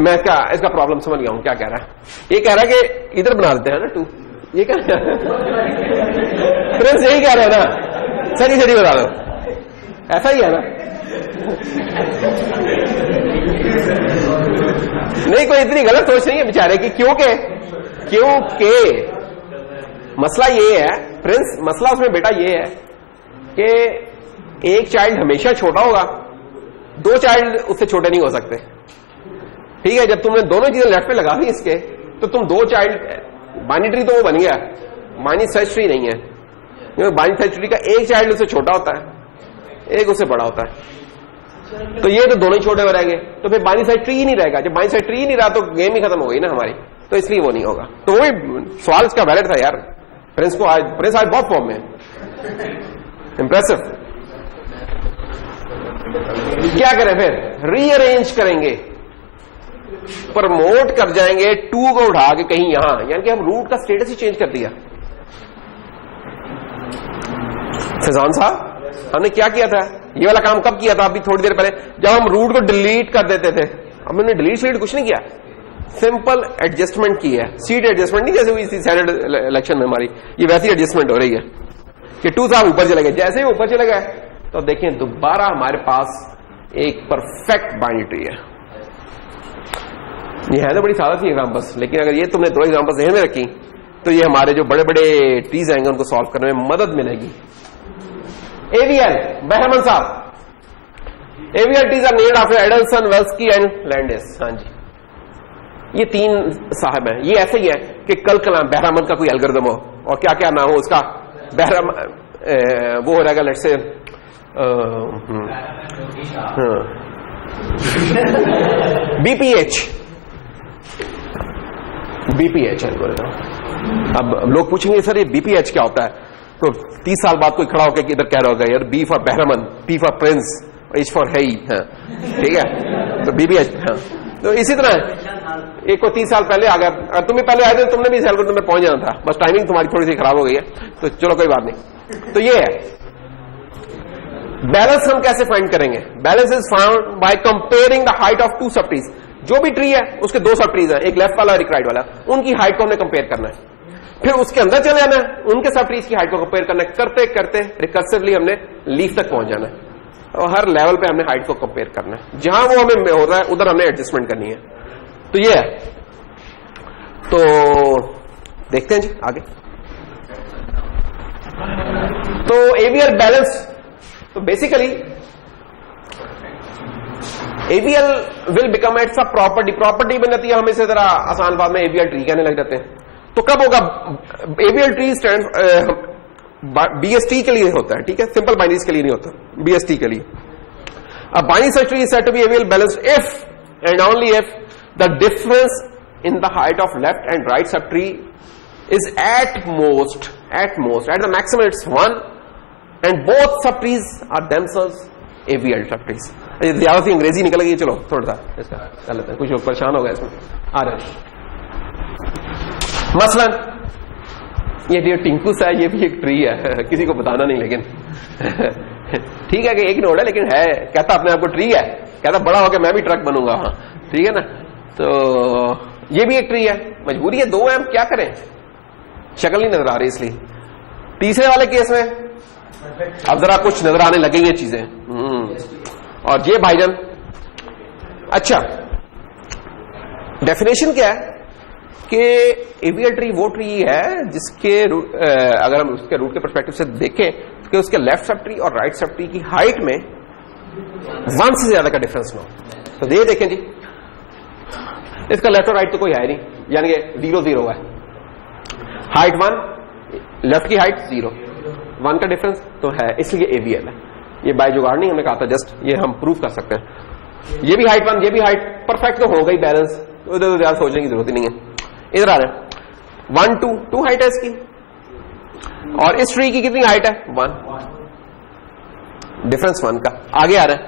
मैं क्या इसका प्रॉब्लम समझ गया हूं क्या कह रहा है। ये कह रहा है कि इधर बना देते हैं ना 2, ये कह रहा है प्रिंस यही कह रहे हैं ना, सही सही बता दो, ऐसा ही है ना। नहीं कोई इतनी गलत सोच नहीं है बेचारे की, क्योंकि मसला ये है प्रिंस, मसला उसमें बेटा ये है कि एक चाइल्ड हमेशा छोटा होगा, 2 चाइल्ड उससे छोटे नहीं हो सकते, ठीक है। जब तुमने दोनों चीजें लेफ्ट पे लगा दी इसके, तो तुम 2 चाइल्ड, बाइनरी ट्री तो वो बन गया, बाइनरी सर्च ट्री नहीं है, क्योंकि बाइनरी सर्च ट्री का एक चाइल्ड उससे छोटा होता है, एक उससे बड़ा होता है, तो ये तो दोनों ही छोटे हो रहेंगे, तो फिर बाइनरी सर्च ट्री ही नहीं रहेगा। जब बाइनरी सर्च ट्री नहीं रहा तो गेम ही खत्म हो गई ना हमारी, तो इसलिए वो नहीं होगा। तो वही सवाल इसका वैलिड था यार, प्रिंस आज बहुत फॉर्म में, इंप्रेसिव। क्या करें फिर? रीअरेंज करेंगे, प्रमोट कर जाएंगे 2 को उठा के कहीं यहां, यानी कि हम रूट का स्टेटस ही चेंज कर दिया। फैजान साहब हमने क्या किया था, ये वाला काम कब किया था? अभी थोड़ी देर पहले, जब हम रूट को डिलीट कर देते थे। अब हमने डिलीट कुछ नहीं किया, सिंपल एडजस्टमेंट की है, सीट एडजस्टमेंट नहीं जैसे हुई थी सेनेट इलेक्शन में हमारी, ये वैसी एडजस्टमेंट हो रही है कि 2 साहब ऊपर चले गए। जैसे ही ऊपर चले गए तो देखें दोबारा हमारे पास एक परफेक्ट बाइनरी ट्री है। ये है तो बड़ी सादा सी एग्जाम्पल्स, लेकिन अगर ये तुमने 2 एग्जाम्पल्स ध्यान में रखी तो ये हमारे जो बड़े बड़े ट्रीज आएंगे उनको सॉल्व करने में मदद मिलेगी। एवीएल बहरमन साहब, AVL trees are named after Adelson, Velsky and Landis. हाँ जी, ये 3 साहब हैं। ये ऐसे ही है कि कल कलाम बहरामन का कोई एल्गोरिथम हो और क्या क्या नाम हो उसका, बहरामन वो हो रहेगा, लेट्स से बीपीएच एल्गोरिथम। अब लोग पूछेंगे सर ये बीपीएच क्या होता है, तो 30 साल बाद कोई खड़ा होकर इधर कह रहा होगा यार बी फॉर बहरामन, P for prince, H for है, ठीक है, तो बीपीएच। हाँ तो इसी तरह एक को 30 साल पहले आ गया, तुम भी पहले आए थे, तुमने भी इस एल्गोरिथम में पहुंच जाना था, बस टाइमिंग तुम्हारी थोड़ी सी खराब हो गई है, तो चलो कोई बात नहीं। तो ये है बैलेंस। हम कैसे फाइंड करेंगे? Balance is found by comparing the height of 2 सब ट्रीज। जो भी ट्री है उसके 2 सब ट्रीज है, एक लेफ्ट वाला और एक राइट वाला, उनकी हाइट को हमने कंपेयर करना है, फिर उसके अंदर चले जाना है, उनके सब ट्रीज की हाइट को कंपेयर करना है, करते करते रिकर्सिवली हमने लीफ तक पहुंच जाना है, और हर लेवल पे हमने हाइट को कंपेयर करना है, जहां वो हमें हो रहा है उधर हमने एडजस्टमेंट करनी है। तो ये है, तो देखते हैं जी आगे। तो एवीएल बैलेंस, तो basically AVL will become it's a property बन जाती है, हम इसे जरा आसान बात में AVL ट्री कहने लग जाते हैं। तो कब होगा? AVL ट्री स्टैंड BST के लिए होता है, ठीक है, सिंपल बाइनरीज के लिए नहीं होता, BST के लिए। A binary search tree is said to be AVL balanced if and only if the difference in the height of left and right subtree is at the maximum it's 1 and both subtrees are themselves AVL subtrees। ज्यादा सी अंग्रेजी निकल गई, चलो थोड़ा सा इसका कर लेते हैं, कुछ लोग परेशान हो गए इसमें आ रहे। मसलन ये टिंकू सा है, ये भी एक ट्री है, किसी को बताना नहीं लेकिन ठीक है कि एक नोड है लेकिन है, कहता अपने आप को ट्री है, कहता बड़ा होकर मैं भी ट्रक बनूंगा, हाँ ठीक है ना। तो ये भी एक ट्री है, मजबूरी है, दो है, हम क्या करें, शक्ल नहीं नजर आ रही इसलिए। तीसरे वाले केस में अब जरा कुछ नजर आने लगे ये चीजें। और ये भाईजान, अच्छा डेफिनेशन क्या है कि AVL ट्री वो ट्री है जिसके अगर हम उसके रूट के पर्सपेक्टिव से देखें कि उसके लेफ्ट सब ट्री और राइट सब ट्री की हाइट में 1 से ज्यादा का डिफरेंस ना हो। तो ये देखें जी, इसका लेफ्ट और राइट तो कोई है नहीं, यानी कि 0 0 है, हाइट 1, लेफ्ट की हाइट 0, 1 का डिफरेंस तो है, इसलिए AVL है। ये बाय जुगाड़ नहीं, हमने कहा था जस्ट, ये हम प्रूव कर सकते हैं। ये भी हाइट 1, ये भी हाइट, परफेक्ट तो हो गई बैलेंस, उधर उधर सोचने की जरूरत ही नहीं है। इधर आ रहे हैं 1 2 2 हाइट है इसकी, और इस ट्री की कितनी हाइट है 1, डिफरेंस 1 का। आगे आ रहे हैं,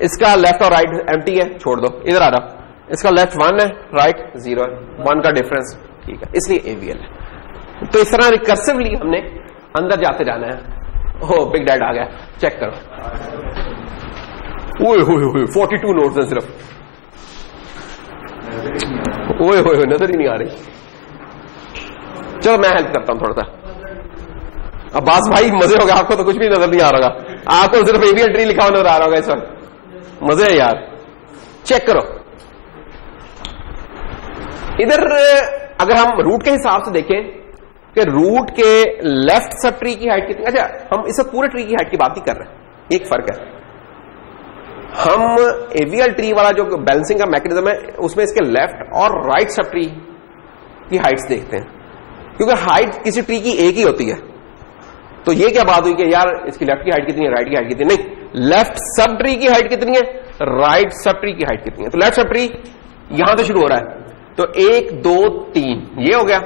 इसका लेफ्ट और राइट एम्प्टी है, छोड़ दो, इधर आ रहा, इसका लेफ्ट 1 है, राइट 0 है, 1 का डिफरेंस, ठीक है, इसलिए AVL है। तो इस तरह रिकर्सिवली हमने अंदर जाते जाना है। हो बिग डैड आ गया, चेक करो, ओए होए 42 नोट्स हैं सिर्फ, ओए होए नजर ही नहीं आ रही। चलो मैं हेल्प करता हूं थोड़ा सा। अब्बास भाई मजे हो गए, आपको तो कुछ भी नजर नहीं आ रहा, आपको सिर्फ AVL ट्री लिखा हुआ नजर आ रहा होगा इस वक्त, मजे है यार। चेक करो, इधर अगर हम रूट के हिसाब से देखें कि रूट के लेफ्ट सब ट्री की हाइट कितनी, अच्छा हम इस पूरे ट्री की हाइट की बात नहीं कर रहे हैं, एक फर्क है, हम AVL ट्री वाला जो बैलेंसिंग का मैकेनिज्म है उसमें इसके लेफ्ट और राइट सब ट्री की हाइट्स देखते हैं, क्योंकि हाइट किसी ट्री की एक ही होती है। तो ये क्या बात हुई कि यार इसकी लेफ्ट की हाइट कितनी है, राइट की हाइट कितनी है, नहीं, लेफ्ट सब ट्री की हाइट कितनी है, राइट सब ट्री की हाइट कितनी है। तो लेफ्ट सब ट्री यहां से शुरू हो रहा है, तो 1 2 3 ये हो गया,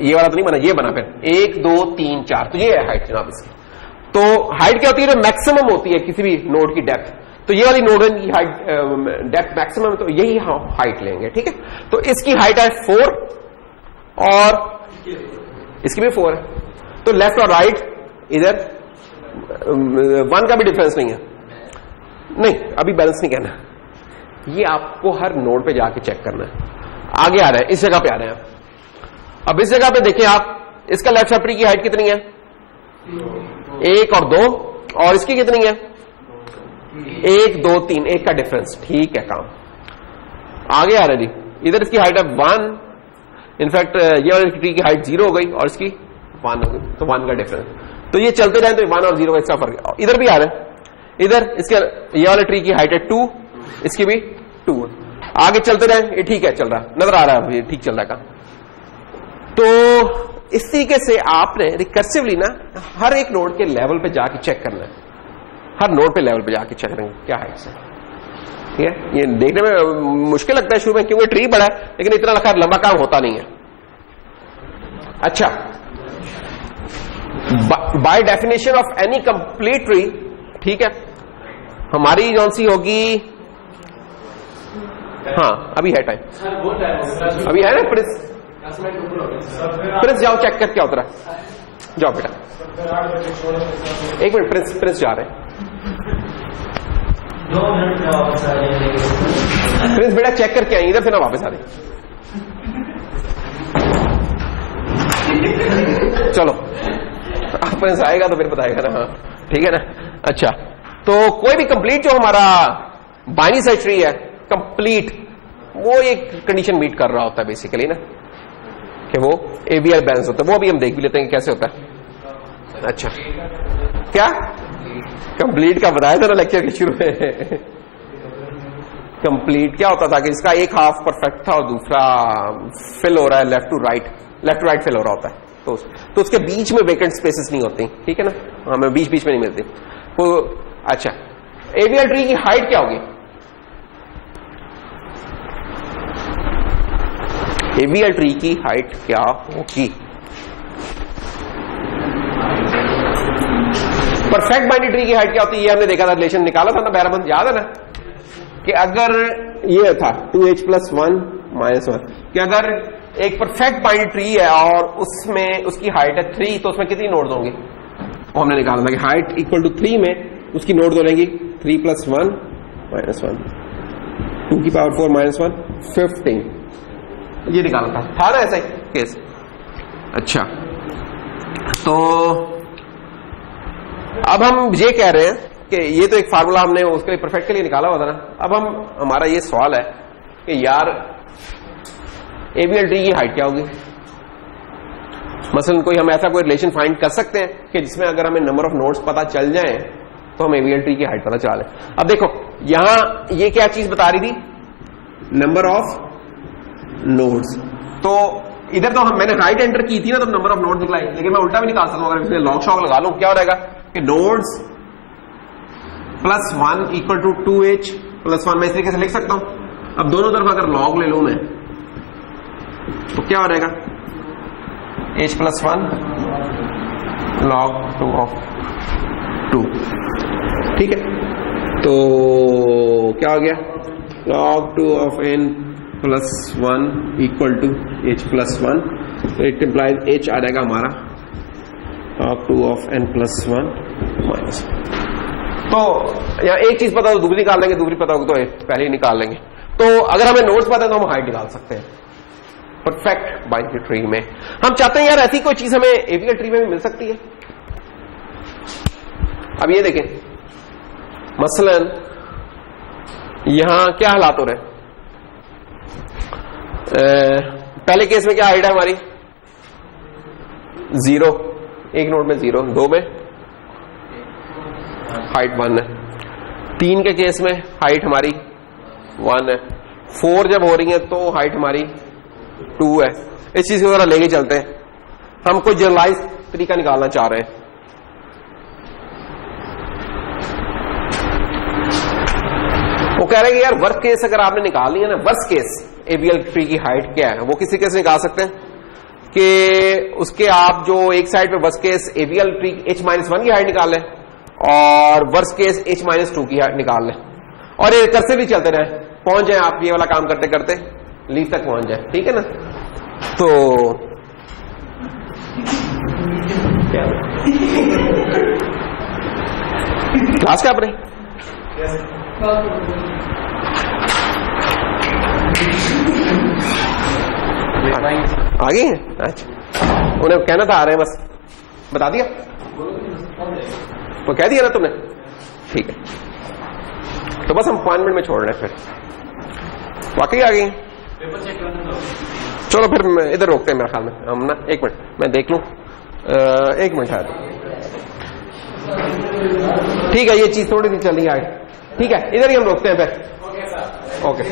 ये वाला तो नहीं बना, ये बना फिर 1 2 3 4, तो ये है हाइट जनाब इसकी। तो हाइट क्या होती है, जो मैक्सिमम होती है किसी भी नोड की डेप्थ, तो ये वाली नोड की हाइट डेप्थ मैक्सिमम, तो यही हम हाइट लेंगे, ठीक है। तो इसकी हाइट है 4 और इसकी भी 4 है, तो लेफ्ट और राइट इधर 1 का भी डिफरेंस नहीं है, नहीं अभी बैलेंस नहीं कहना, ये आपको हर नोड पे जाके चेक करना है। आगे आ रहे हैं, इस जगह पे आ रहे हैं, अब इस जगह पे देखें आप, इसका लेफ्ट सब ट्री की हाइट कितनी है 1 और 2, और इसकी कितनी है 1 2 3, 1 का डिफरेंस, ठीक है काम। आगे आ रहा है जी, इधर इसकी हाइट है 1, इनफैक्ट ये वाली ट्री की हाइट 0 हो गई और इसकी 1 हो गई, तो 1 का डिफरेंस। तो ये चलते रहे तो 1 और 0 का इसका फर्क है। इधर भी आ रहे हैं, इधर इसके ये वाले ट्री की हाइट है 2, इसकी भी 2, आगे चलते रहे, ये ठीक है चल रहा, नजर आ रहा है ये ठीक चल रहा है। तो इस तरीके से आपने रिकर्सिवली ना हर एक नोड के लेवल पे जाके चेक करना है, हर नोड पे लेवल पे जाके चेक करेंगे क्या हाइट है, ठीक है। ये देखने में मुश्किल लगता है शुरू में क्योंकि ट्री बड़ा है, लेकिन इतना लंबा काम होता नहीं है। अच्छा, by definition of any complete tree, ठीक है, हमारी कौन सी होगी, हाँ अभी है टाइम, अभी है ना प्रिंस, प्रिंस जाओ चेक कर क्या उतरा, जाओ बेटा, एक मिनट, प्रिंस जा रहे हैं, 2 मिनट में वापस आ जाएंगे। प्रिंस बेटा चेक करके आए, इधर से ना वापस आ रहे, चलो प्रिंस आएगा तो फिर बताएगा ना, हाँ ठीक है ना। अच्छा, तो कोई भी कंप्लीट जो हमारा बाइनरी सर्च ट्री है कंप्लीट, वो एक कंडीशन मीट कर रहा होता है बेसिकली ना, कि वो AVL बैलेंस होता है, वो भी हम देख भी लेते हैं कि कैसे होता है। अच्छा क्या कंप्लीट का बताया था ना लेक्चर के शुरू में। कंप्लीट क्या होता था कि इसका एक हाफ परफेक्ट था और दूसरा फिल हो रहा है लेफ्ट टू राइट फिल हो रहा होता है, तो उसके बीच में वेकेंट स्पेसेस नहीं होती, ठीक है ना, हमें बीच बीच में नहीं मिलती। तो अच्छा, एवीएल ट्री की हाइट क्या होगी? एवीएल ट्री की हाइट क्या होगी? परफेक्ट बाइनरी ट्री की हाइट क्या होती है? ये हमने देखा था, रिलेशन निकाला था ना बैरबंद, याद है ना, कि अगर ये था 2h+1 -1, कि अगर एक परफेक्ट बाइनरी ट्री है और उसमें उसकी हाइट है 3, तो उसमें कितनी नोड्स होंगी? वो हमने निकाला था कि हाइट इक्वल टू 3 में उसकी नोड्स हो जाएंगी 3+1 -1, 2 की पावर 4 -1 15। ये निकाला था ना ऐसा ही केस। अच्छा, तो अब हम ये कह रहे हैं कि ये तो एक फार्मूला हमने उसके लिए परफेक्ट के लिए निकाला हुआ था ना। अब हमारा ये सवाल है कि यार एवीएल ट्री की हाइट क्या होगी? मसलन कोई हम ऐसा कोई रिलेशन फाइंड कर सकते हैं कि जिसमें अगर हमें नंबर ऑफ नोड्स पता चल जाए तो हम एवीएल ट्री की हाइट पता चला लें। अब देखो यहां ये क्या चीज बता रही थी, नंबर ऑफ नोड्स। तो इधर तो मैंने हाइट एंटर की थी ना, तो नंबर ऑफ नोड्स निकलाई, लेकिन मैं उल्टा भी निकाल सकता हूं, अगर इसमें लॉग शॉक लगा लूं क्या हो जाएगा कि नोड्स +1 = 2h+1, मैं इस तरीके से लिख सकता हूं। अब दोनों तरफ अगर लॉग ले लूं मैं तो क्या हो जाएगा, h+1 log 2 of 2, ठीक है। तो क्या हो गया, log 2 of n+1 = h+1, तो इट इम्प्लाइज h आ जाएगा हमारा log 2 of n+1 -1। तो यहाँ एक चीज पता हो तो दूसरी निकाल लेंगे, दूसरी पता हो तो पहले ही निकाल लेंगे। तो अगर हमें नोट्स पता है तो हम हाइट निकाल सकते हैं परफेक्ट बाइनरी ट्री में। हम चाहते हैं यार ऐसी कोई चीज हमें एवीएल ट्री में भी मिल सकती है। अब ये देखें, मसलन यहां क्या हालात हो रहे हैं, पहले केस में क्या हाइट है हमारी 0, एक नोड में 0, 2 में हाइट 1 है, 3 के केस में हाइट हमारी 1 है, 4 जब हो रही है तो हाइट हमारी 2 है। इस चीज को जरा लेके चलते हैं, हम कोई जनरलाइज तरीका निकालना चाह रहे हैं। वो कह रहे हैं कि यार वर्स्ट केस अगर आपने निकाल लिया ना, वर्स्ट केस एवीएल ट्री की हाइट क्या है, वो किसी कैसे निकाल सकते हैं कि उसके आप जो एक साइड पे worst case AVL tree h-1 की हाइट निकाल लें और वर्स्ट केस h-2 की हाइट निकाल लें, और ये करसे भी चलते रहे, पहुंच जाए आप ये वाला काम करते करते लीव तक पहुंच जाए, ठीक है ना। तो क्लास क्या अपने आगे हैं? अच्छा, उन्हें कहना था आ रहे हैं, बस बता दिया, वो कह दिया ना तुमने, ठीक है। तो बस हम 5 मिनट में छोड़ रहे हैं, फिर वाकई आ गई। चलो फिर इधर रोकते हैं मेरे ख्याल में हम ना, 1 मिनट मैं देख लूं, 1 मिनट है, ठीक है, ये चीज थोड़ी सी चल रही है आगे, ठीक है, इधर ही हम रोकते हैं फिर, ओके।